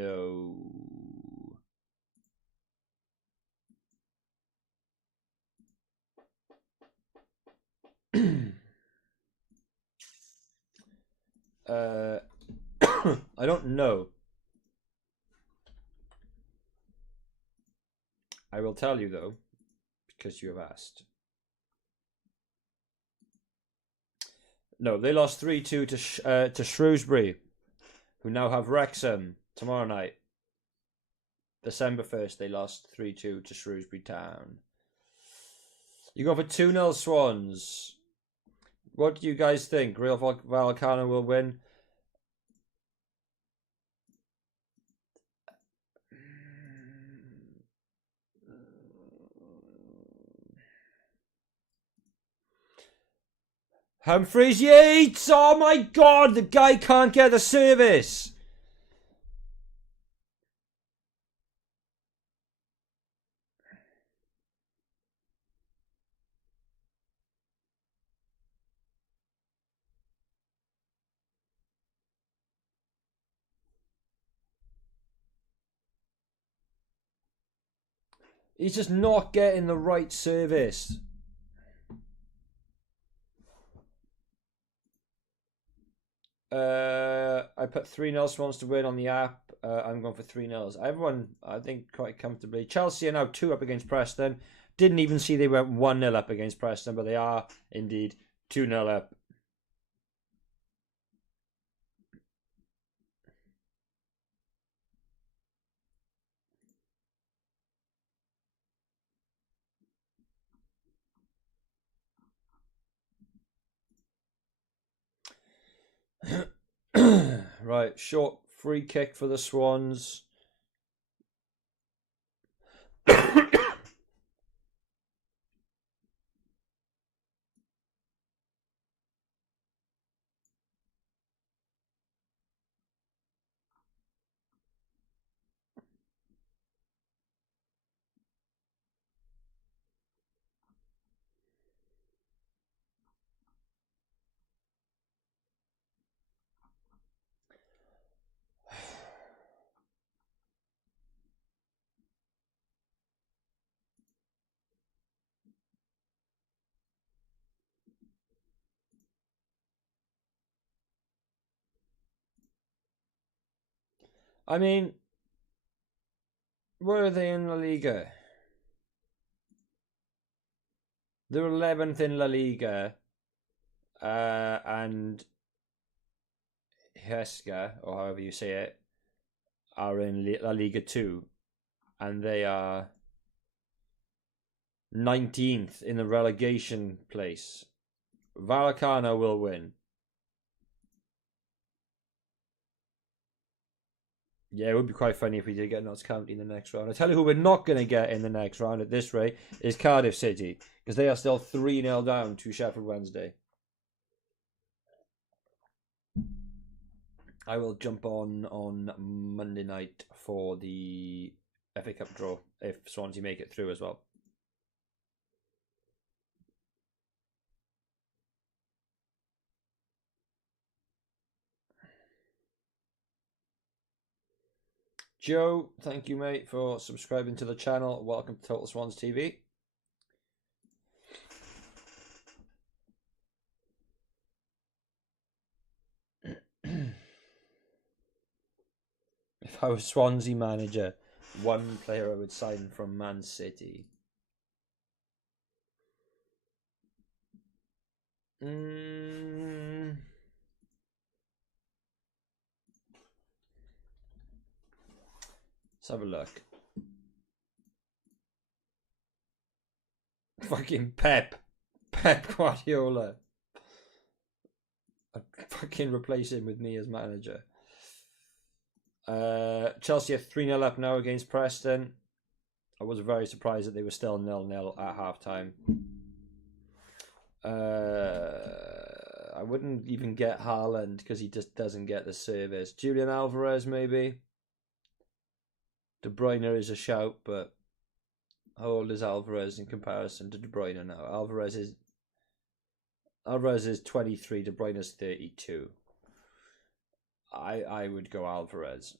No. I don't know. I will tell you though, because you have asked. No, they lost 3-2 to Shrewsbury, who now have Wrexham tomorrow night. December 1st, they lost 3-2 to Shrewsbury Town. You go for 2-0 Swans. What do you guys think? Real Vallecano will win? Humphreys Yates! Oh my god, the guy can't get the service! He's just not getting the right service. I put 3-0 Swans to win on the app. I'm going for 3-0. Everyone, I think, quite comfortably. Chelsea are now 2 up against Preston. Didn't even see they went 1-0 up against Preston, but they are indeed 2-0 up. Right, short free kick for the Swans. I mean, where are they in La Liga? They're 11th in La Liga. And Huesca, or however you say it, are in La Liga 2, and they are 19th in the relegation place. Vallecano will win. Yeah, it would be quite funny if we did get Notts County in the next round. I tell you who we're not going to get in the next round at this rate is Cardiff City, because they are still 3-0 down to Sheffield Wednesday. I will jump on Monday night for the FA Cup draw if Swansea make it through as well. Joe, thank you, mate, for subscribing to the channel. Welcome to Total Swans TV. If I was Swansea manager, one player I would sign from Man City. Let's have a look. Fucking Pep Guardiola. I'd fucking replace him with me as manager. Chelsea are 3-0 up now against Preston. I was very surprised that they were still 0-0 at half time. I wouldn't even get Haaland because he just doesn't get the service. Julian Alvarez, maybe. De Bruyne is a shout, but how old is Alvarez in comparison to De Bruyne now? Alvarez is 23, De Bruyne is 32. I would go Alvarez.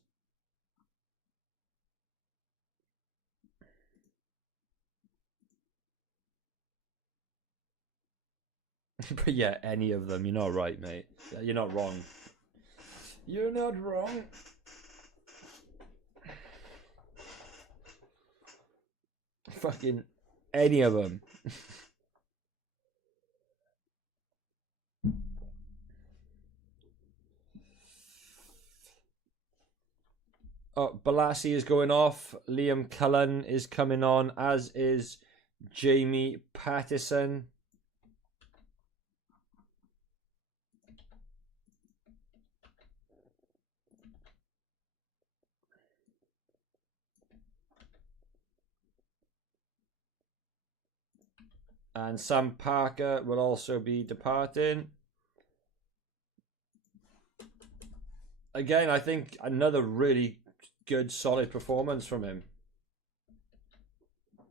But yeah, any of them. You're not right, mate. You're not wrong. You're not wrong. Fucking any of them. Oh, Balassi is going off. Liam Cullen is coming on, as is Jamie Pattison. And Sam Parker will also be departing. Again, I think another really good, solid performance from him.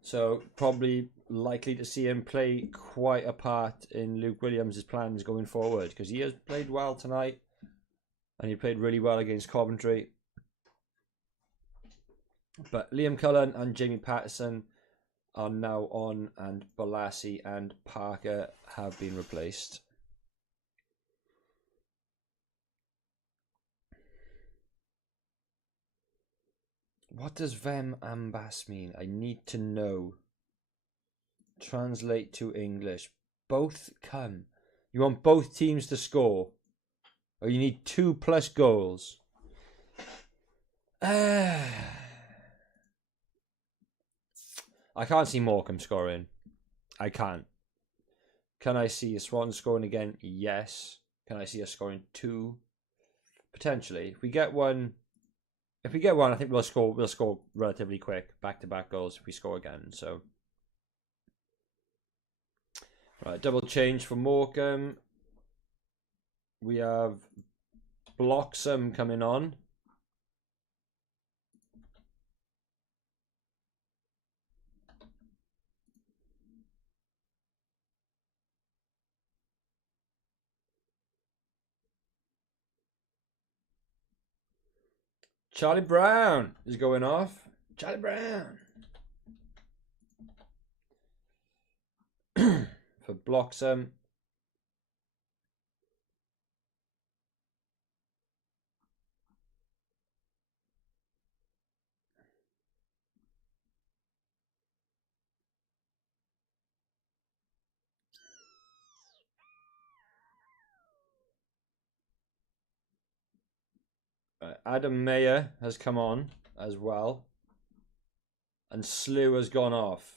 So probably likely to see him play quite a part in Luke Williams' plans going forward, because he has played well tonight and he played really well against Coventry. But Liam Cullen and Jamie Pattison are now on, and Balassi and Parker have been replaced. What does Vem Ambas mean? I need to know. Translate to English. Both come. You want both teams to score? Or you need 2+ goals? I can't see Morecambe scoring. I can't. Can I see a Swan scoring again? Yes. Can I see us scoring 2? Potentially. If we get one, I think we'll score relatively quick. Back-to-back goals if we score again. So, right, double change for Morecambe. We have Bloxham coming on. Charlie Brown is going off. Charlie Brown. For Bloxham. Adam Mayer has come on as well. And Slew has gone off.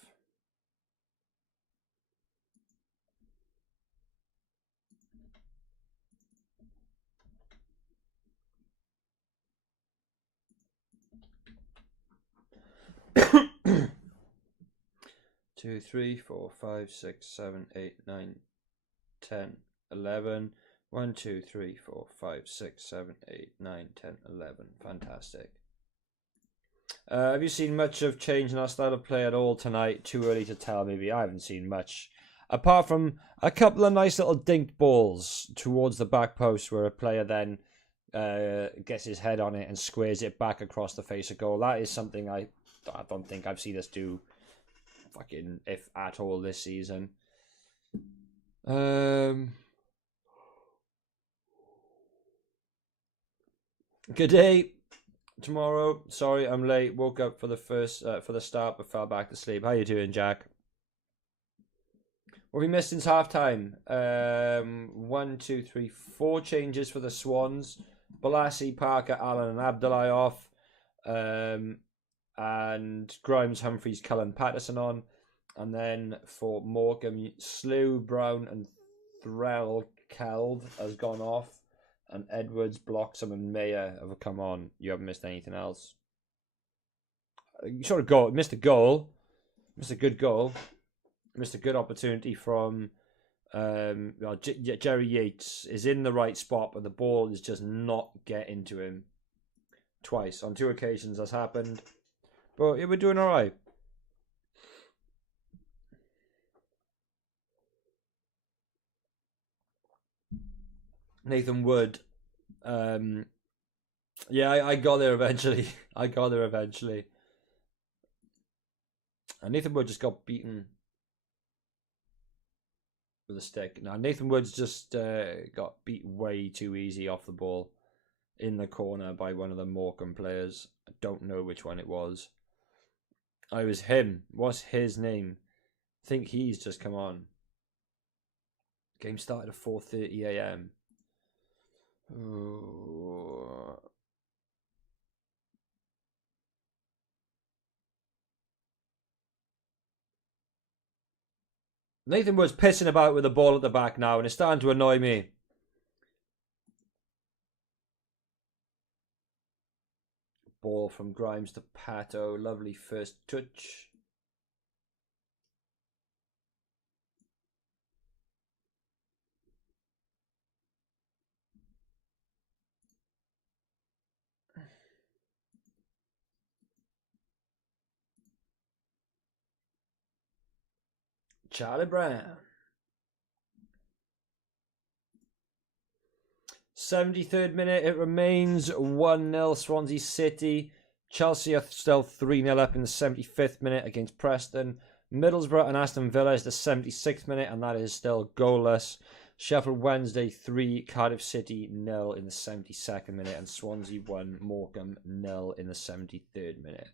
Two, 3, 4, 5, 6, 7, 8, 9, 10, 11. 1, 2, 3, 4, 5, 6, 7, 8, 9, 10, 11. Fantastic. Have you seen much of change in our style of play at all tonight? Too early to tell, maybe. I haven't seen much. Apart from a couple of nice little dinked balls towards the back post where a player then gets his head on it and squares it back across the face of goal. That is something I don't think I've seen us do fucking if at all this season. Good day. Tomorrow. Sorry, I'm late. Woke up for the start, but fell back to sleep. How you doing, Jack? What have we missed since halftime? 1, 2, 3, 4 changes for the Swans. Balassi, Parker, Allen, and Abdullah off. And Grimes, Humphreys, Cullen, Patterson on. And then for Morecambe, Slew, Brown, and Threlkeld has gone off. And Edwards, Bloxham, and Mayer have come on. You haven't missed anything else. You sort of missed a goal. Missed a good goal. Missed a good opportunity from Jerry Yates is in the right spot, but the ball is just not getting to him. Twice. On 2 occasions that's happened. But yeah, we're doing all right. Nathan Wood. Yeah, I got there eventually. And Nathan Wood just got beaten with a stick. Now, Nathan Wood's just got beat way too easy off the ball in the corner by one of the Morecambe players. I don't know which one it was. It was him. What's his name? I think he's just come on. Game started at 4:30 a.m. Ooh. Nathan Wood's pissing about with the ball at the back now, and it's starting to annoy me. Ball from Grimes to Pato. Lovely first touch. Charlie Brown. 73rd minute, it remains 1-0 Swansea City. Chelsea are still 3-0 up in the 75th minute against Preston. Middlesbrough and Aston Villa is the 76th minute, and that is still goalless. Sheffield Wednesday 3, Cardiff City 0 in the 72nd minute, and Swansea 1, Morecambe 0 in the 73rd minute.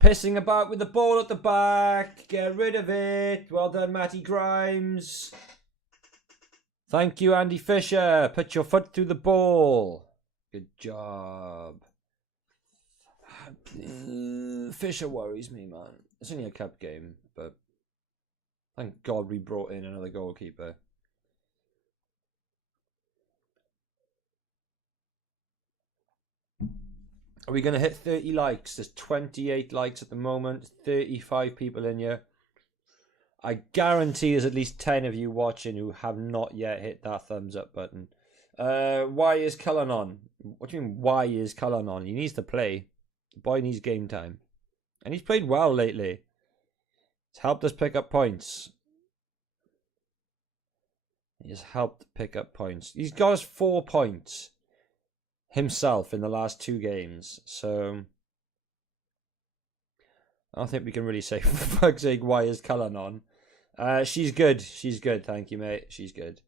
Pissing about with the ball at the back. Get rid of it. Well done, Matty Grimes. Thank you, Andy Fisher. Put your foot through the ball. Good job. Fisher worries me, man. It's only a cup game, but thank God we brought in another goalkeeper. Are we going to hit 30 likes? There's 28 likes at the moment. 35 people in here. I guarantee there's at least 10 of you watching who have not yet hit that thumbs up button. Why is Cullen on? What do you mean, why is Cullen on? He needs to play. The boy needs game time. And he's played well lately. It's helped us pick up points. He's helped pick up points. He's got us 4 points himself in the last 2 games. So I don't think we can really say, for fuck's sake, why is Cullen on? She's good. She's good. Thank you, mate. She's good.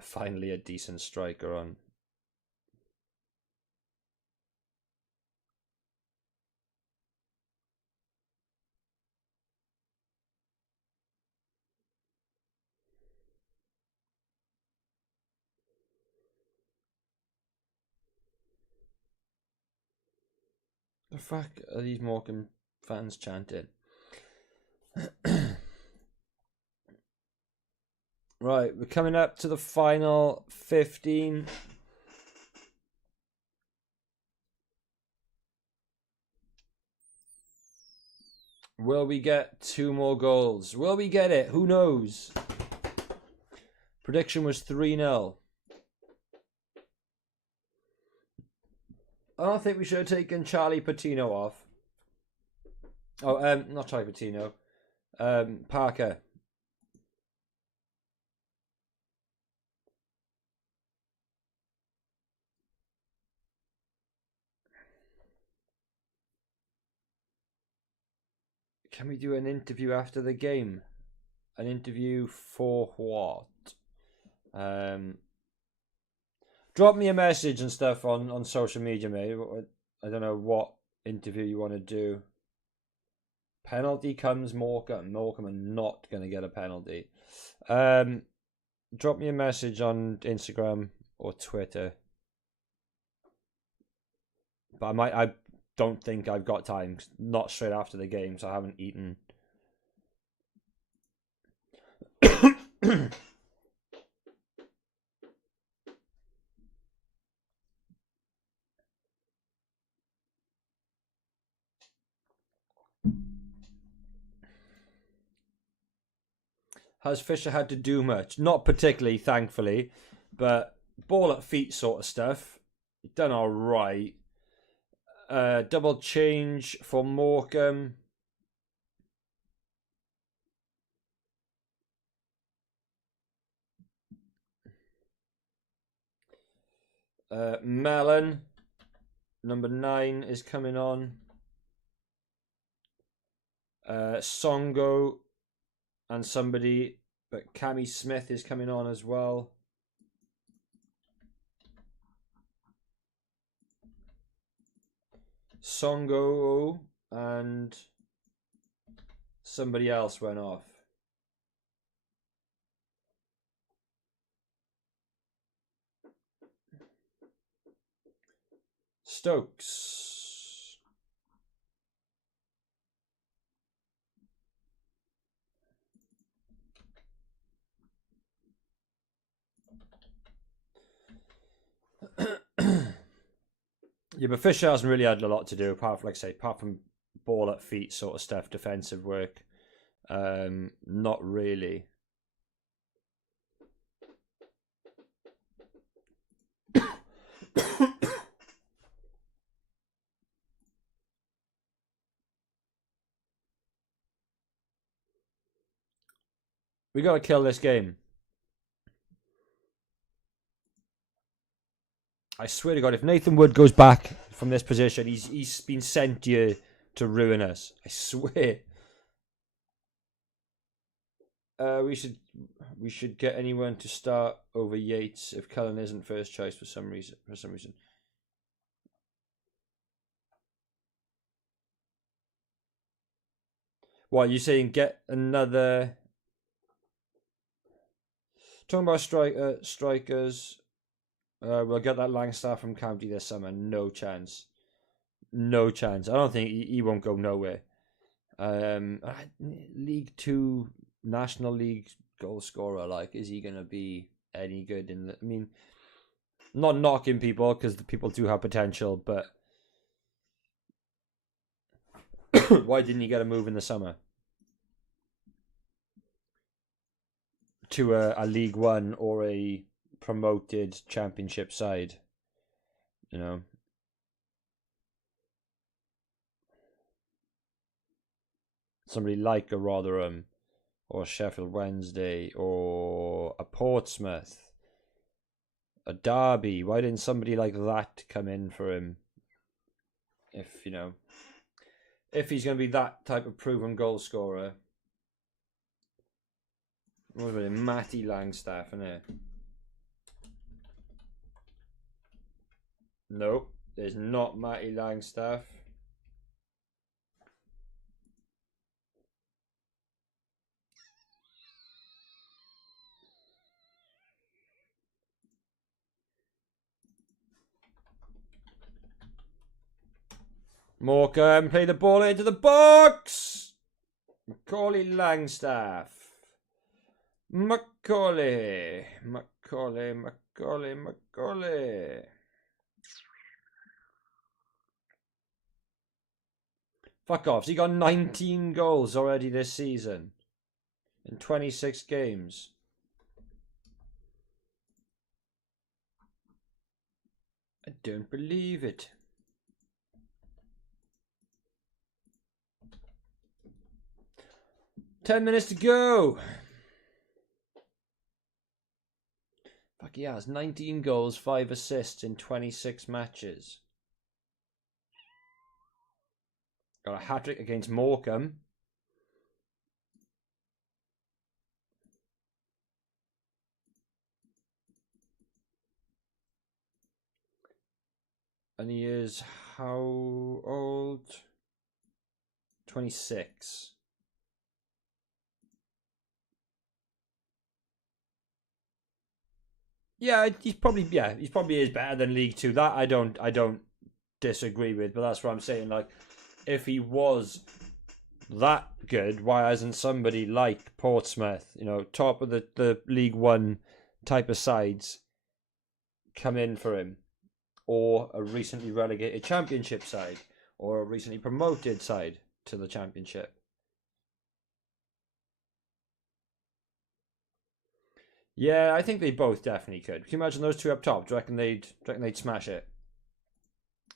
Finally a decent striker on. The fuck are these Morecambe fans chanting? Right, we're coming up to the final 15. Will we get 2 more goals? Will we get it? Who knows? Prediction was 3-0. I don't think we should have taken Charlie Patino off. Oh, not Charlie Patino. Parker. Can we do an interview after the game? An interview for what? Drop me a message and stuff on social media, mate. I don't know what interview you want to do. Penalty comes Morecambe. Morecambe are not going to get a penalty. Drop me a message on Instagram or Twitter. But I don't think I've got time. Not straight after the game, so I haven't eaten. Has Fisher had to do much? Not particularly, thankfully, but ball at feet sort of stuff. Done all right. Double change for Morecambe. Mellon, number 9, is coming on. Songo and somebody, but Cammy Smith is coming on as well. Songo and somebody else went off. Stokes. Yeah, but Fisher hasn't really had a lot to do apart from, like I say, apart from ball at feet sort of stuff, defensive work. Not really. We got to kill this game. I swear to God, if Nathan Wood goes back from this position, he's been sent here to ruin us. I swear. We should get anyone to start over Yates if Cullen isn't first choice for some reason. What you saying? Get another. Talking about strikers. We'll get that Langstaff from County this summer. No chance. No chance. I don't think he won't go nowhere. League 2 National League goal scorer, like, is he gonna be any good in the? I mean, not knocking people because the people do have potential, but why didn't he get a move in the summer to a League 1 or a promoted Championship side? You know, somebody like a Rotherham or Sheffield Wednesday or a Portsmouth. A Derby. Why didn't somebody like that come in for him? If, if he's going to be that type of proven goal scorer. What was it? Matty Langstaff, isn't it? Nope, there's not Matty Langstaff. Morecambe, play the ball into the box! Macaulay Langstaff. Macaulay. Fuck off. He got 19 goals already this season. In 26 games. I don't believe it. Ten minutes to go. Fuck yeah, it's 19 goals, 5 assists in 26 matches. Got a hat-trick against Morecambe. And he is how old? 26. Yeah, he's probably is better than League Two. That I don't disagree with, but that's what I'm saying. Like, if he was that good, why hasn't somebody like Portsmouth, top of the League One type of sides, come in for him, or a recently relegated Championship side, or a recently promoted side to the Championship? Yeah, I think they both definitely could. Can you imagine those two up top? Do you reckon they'd smash it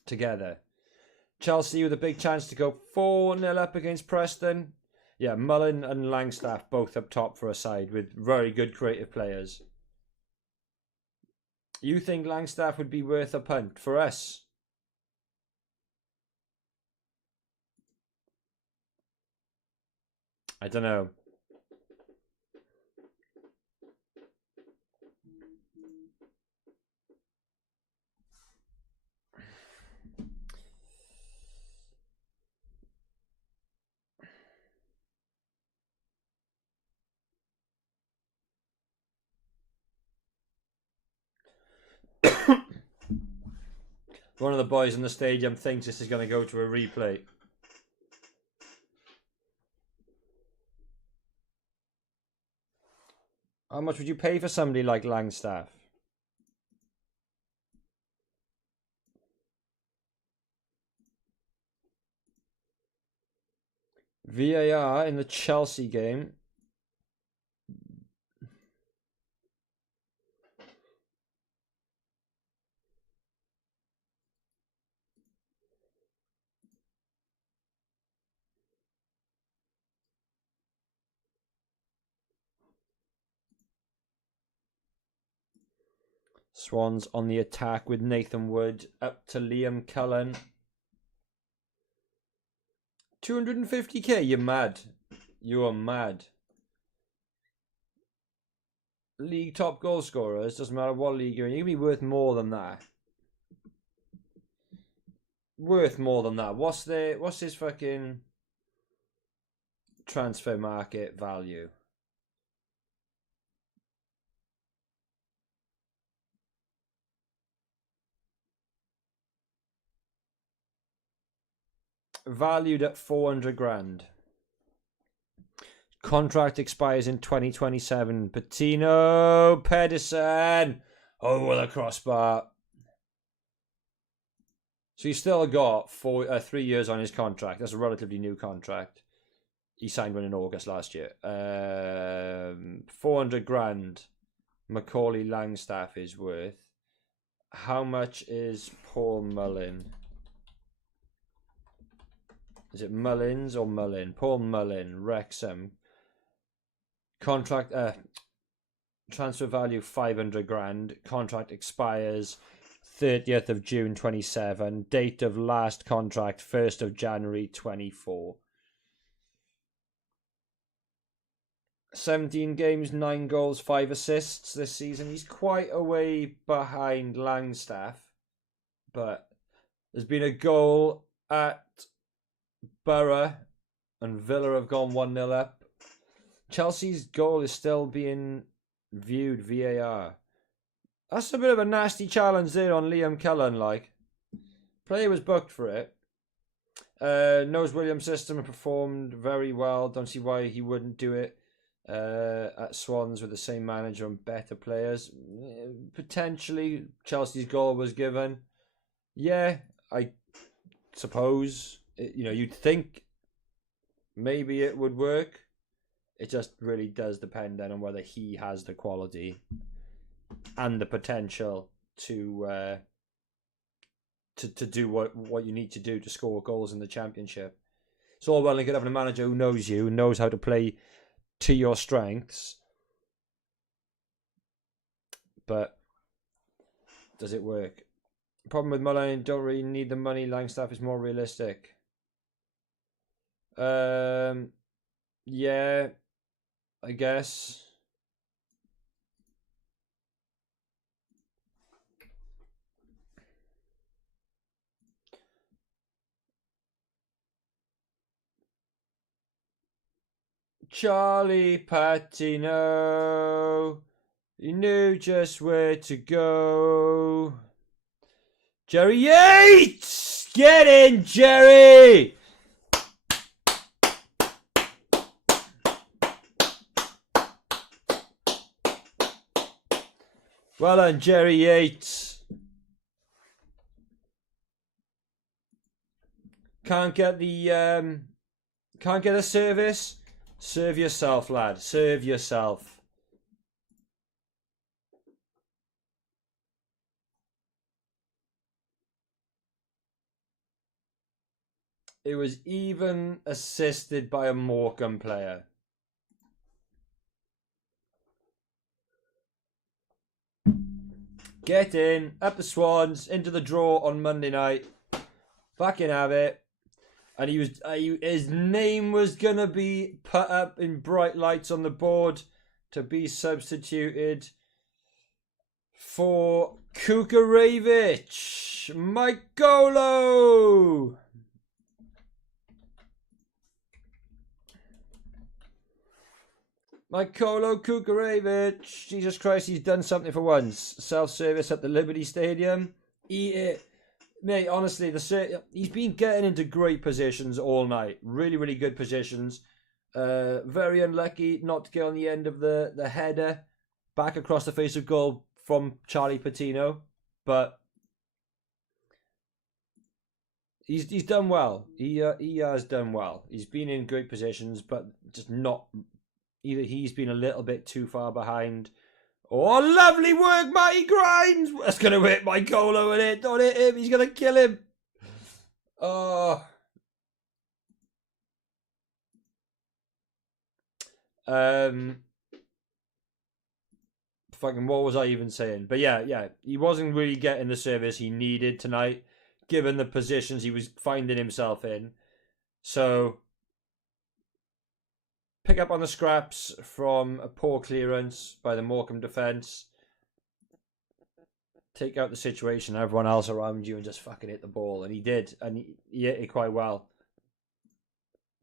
together? Chelsea with a big chance to go 4-0 up against Preston. Yeah, Mullen and Langstaff both up top for a side with very good creative players. You think Langstaff would be worth a punt for us? I don't know. One of the boys in the stadium thinks this is going to go to a replay. How much would you pay for somebody like Langstaff? VAR in the Chelsea game. Swans on the attack with Nathan Wood up to Liam Cullen. 250k, you're mad. You are mad. League top goal scorers, doesn't matter what league you're in, you can be worth more than that. Worth more than that. What's his fucking transfer market value? Valued at 400 grand. Contract expires in 2027. Patino Pedersen over the crossbar. So he's still got 3 years on his contract. That's a relatively new contract. He signed one in August last year. 400 grand Macaulay Langstaff is worth. How much is Paul Mullin? Is it Mullins or Mullin? Paul Mullin, Wrexham. Contract. Transfer value 500 grand. Contract expires 30th of June 27. Date of last contract 1st of January 24. 17 games, 9 goals, 5 assists this season. He's quite a way behind Langstaff, but there's been a goal at Borough and Villa have gone 1-0 up. Chelsea's goal is still being viewed VAR. That's a bit of a nasty challenge there on Liam Cullen, like. Player was booked for it. Knows Williams' system and performed very well. Don't see why he wouldn't do it at Swans with the same manager and better players. Potentially, Chelsea's goal was given. Yeah, I suppose. You'd think maybe it would work. It just really does depend then on whether he has the quality and the potential to do what you need to do to score goals in the Championship. It's all well and good having a manager who knows you, knows how to play to your strengths, but does it work? Problem with Mullane, don't really need the money. Langstaff is more realistic. Yeah, I guess. Charlie Patino, he knew just where to go. Jerry Yates! Get in, Jerry! Well done, Jerry Yates. Can't get the service? Serve yourself, lad. Serve yourself. It was even assisted by a Morecambe player. Get in, up the Swans, into the draw on Monday night. Fucking have it. And his name was going to be put up in bright lights on the board to be substituted for Kukarevic. Mykola! Mykola Kukarevic. Jesus Christ, he's done something for once. Self-service at the Liberty Stadium. Eat it. Mate, honestly, he's been getting into great positions all night. Really, really good positions. Very unlucky not to get on the end of the header back across the face of goal from Charlie Patino. But he's done well. He has done well. He's been in great positions, but just not... Either he's been a little bit too far behind. Oh, lovely work, Matty Grimes! That's going to hit Mykola with it. Don't hit him. He's going to kill him. Oh. Fucking what was I even saying? But yeah. He wasn't really getting the service he needed tonight, given the positions he was finding himself in. So... pick up on the scraps from a poor clearance by the Morecambe defence. Take out the situation, everyone else around you, and just fucking hit the ball. And he did, and he hit it quite well.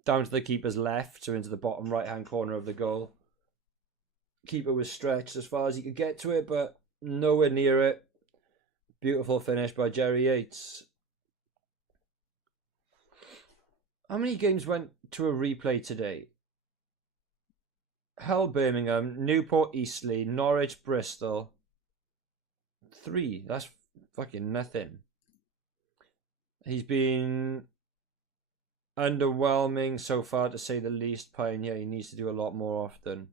Down to the keeper's left, so into the bottom right-hand corner of the goal. Keeper was stretched as far as he could get to it, but nowhere near it. Beautiful finish by Jerry Yates. How many games went to a replay today? Hull, Birmingham, Newport, Eastleigh, Norwich, Bristol. 3. That's fucking nothing. He's been underwhelming so far, to say the least. Pioneer, he needs to do a lot more often.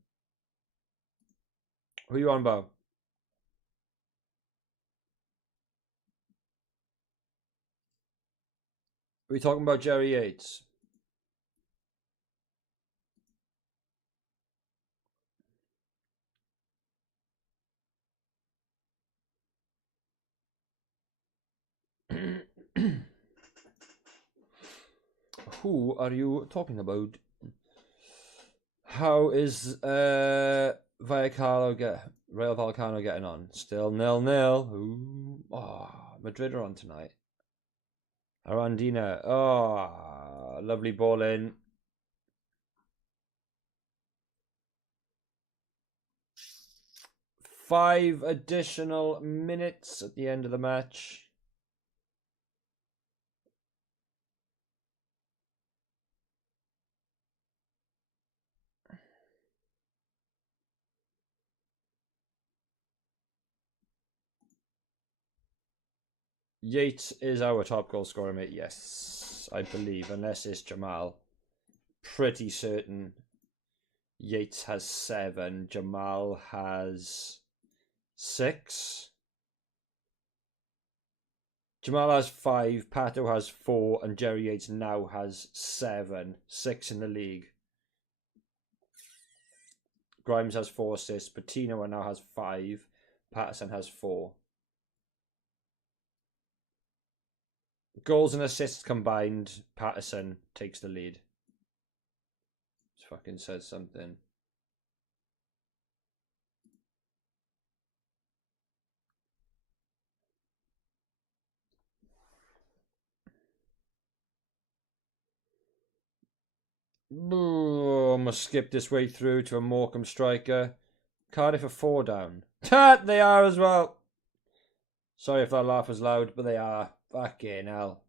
Who are you on about? Are we talking about Jerry Yates? Who are you talking about? How is Rayo Vallecano getting on? Still 0-0. Ooh. Oh, Madrid are on tonight. Arandina. Oh, lovely ball in. 5 additional minutes at the end of the match. Yates is our top goal scorer, mate. Yes, I believe, unless it's Jamal. Pretty certain Yates has 7. Jamal has 6. Jamal has 5. Pato has 4, and Jerry Yates now has 7. 6 in the league. Grimes has 4 assists. Patino now has 5. Patterson has 4. Goals and assists combined, Patterson takes the lead. This fucking says something. Ooh, I'm going to skip this way through to a Morecambe striker. Cardiff are 4 down. They are as well. Sorry if that laugh was loud, but they are. Fucking hell.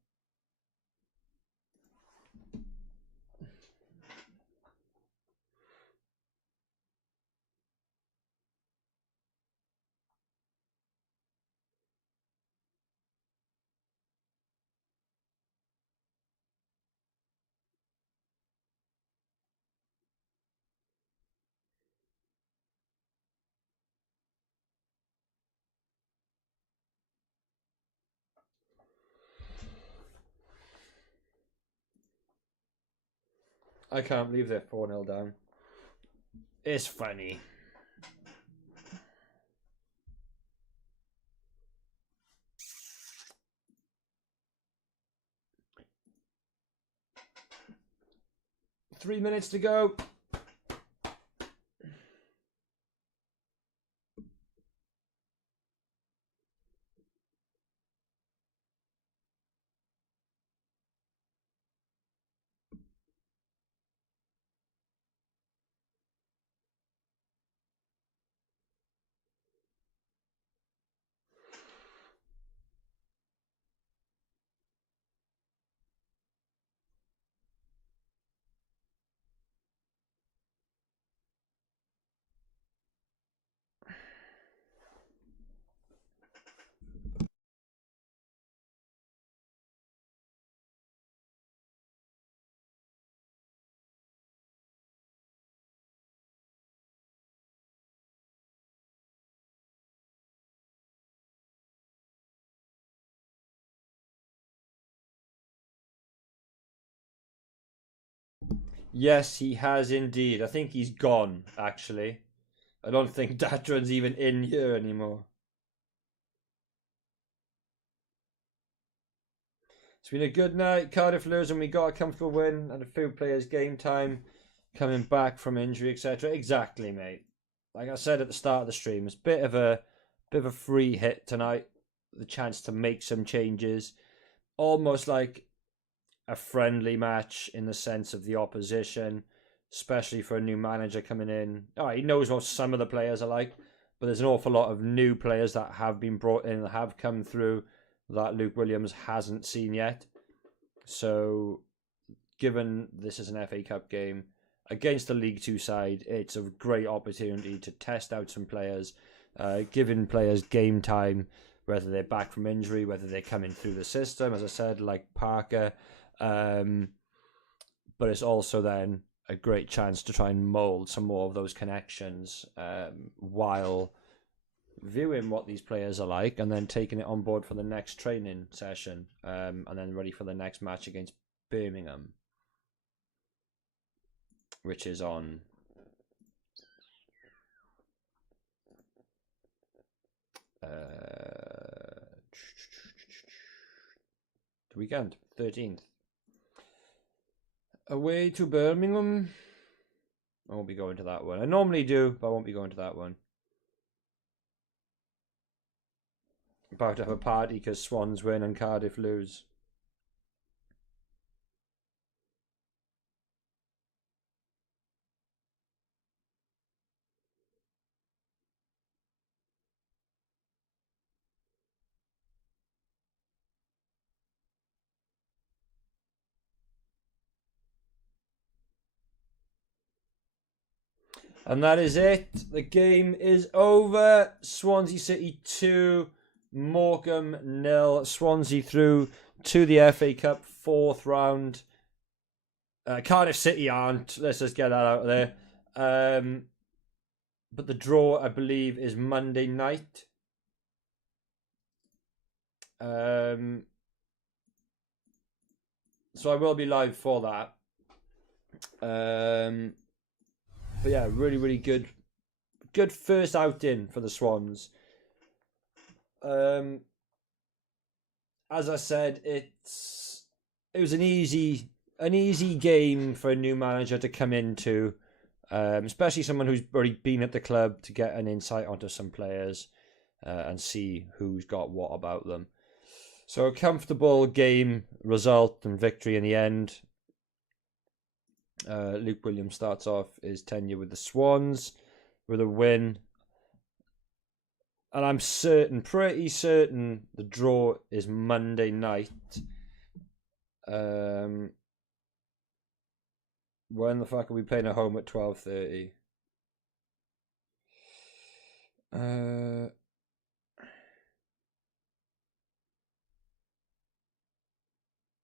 I can't believe they're 4-0 down. It's funny. Three minutes to go. Yes, he has indeed. I think he's gone, actually. I don't think Datran's even in here anymore. It's been a good night. Cardiff losing. We got a comfortable win and a few players game time coming back from injury, etc. Exactly, mate. Like I said at the start of the stream, it's a bit of a free hit tonight. The chance to make some changes. Almost like a friendly match in the sense of the opposition, especially for a new manager coming in. All right, he knows what some of the players are like, but there's an awful lot of new players that have been brought in that have come through that Luke Williams hasn't seen yet. So, given this is an FA Cup game against the League Two side, it's a great opportunity to test out some players, giving players game time, whether they're back from injury, whether they're coming through the system, as I said, like Parker. But it's also then a great chance to try and mould some more of those connections while viewing what these players are like and then taking it on board for the next training session and then ready for the next match against Birmingham, which is on the weekend, 13th. Away to Birmingham. I won't be going to that one. I normally do, but I won't be going to that one. About to have a party because Swans win and Cardiff lose. And that is it. The game is over. Swansea City 2, Morecambe 0. Swansea through to the FA Cup 4th round. Cardiff City aren't. Let's just get that out of there. But the draw, I believe, is Monday night. So I will be live for that. But yeah, really, really good first outing for the Swans. As I said, it was an easy game for a new manager to come into, especially someone who's already been at the club, to get an insight onto some players and see who's got what about them. So a comfortable game result and victory in the end. Luke Williams starts off his tenure with the Swans with a win. And I'm pretty certain, the draw is Monday night. When the fuck are we playing at home at 12:30?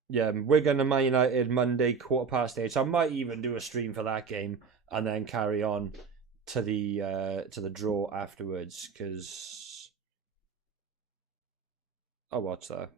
Yeah, Wigan and Man United Monday 8:15. So I might even do a stream for that game and then carry on to the draw afterwards, because I'll watch that.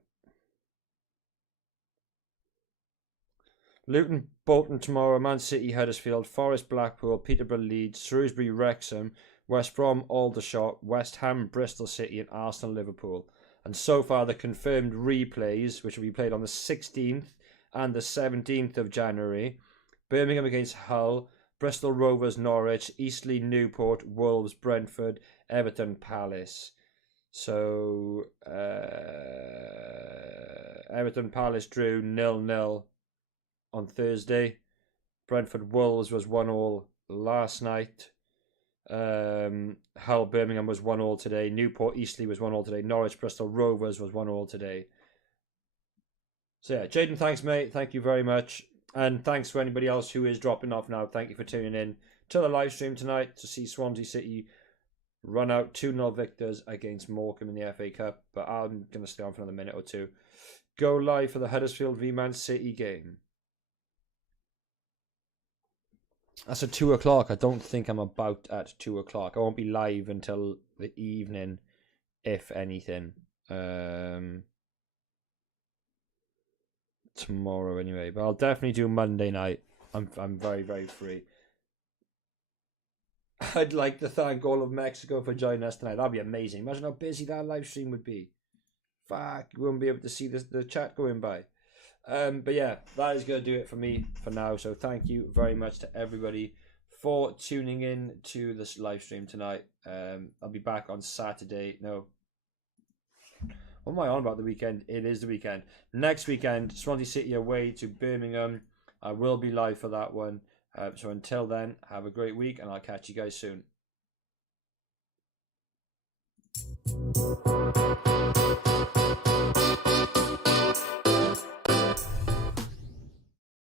Luton Bolton tomorrow, Man City Huddersfield, Forest Blackpool, Peterborough Leeds, Shrewsbury Wrexham, West Brom Aldershot, West Ham Bristol City, and Arsenal Liverpool. And so far, the confirmed replays, which will be played on the 16th and the 17th of January: Birmingham against Hull, Bristol Rovers Norwich, Eastleigh Newport, Wolves Brentford, Everton Palace. So Everton Palace drew 0-0 on Thursday. Brentford Wolves was 1-1 last night. Hull Birmingham was 1-1 today. Newport Eastleigh was 1-1 today. Norwich Bristol Rovers was 1-1 today. So yeah, Jaden, thanks mate, thank you very much, and thanks for anybody else who is dropping off now. Thank you for tuning in to the live stream tonight to see Swansea City run out 2-0 victors against Morecambe in the FA Cup. But I'm going to stay on for another minute or two. Go live for the Huddersfield v Man City game. That's at 2 o'clock. I don't think I'm about at 2 o'clock. I won't be live until the evening, if anything. Tomorrow anyway. But I'll definitely do Monday night. I'm very, very free. I'd like to thank all of Mexico for joining us tonight. That'd be amazing. Imagine how busy that live stream would be. Fuck, you wouldn't be able to see the chat going by. But yeah, that is going to do it for me for now. So thank you very much to everybody for tuning in to this live stream tonight. I'll be back on Saturday. No. What am I on about the weekend? It is the weekend. Next weekend, Swansea City away to Birmingham. I will be live for that one. So until then, have a great week and I'll catch you guys soon.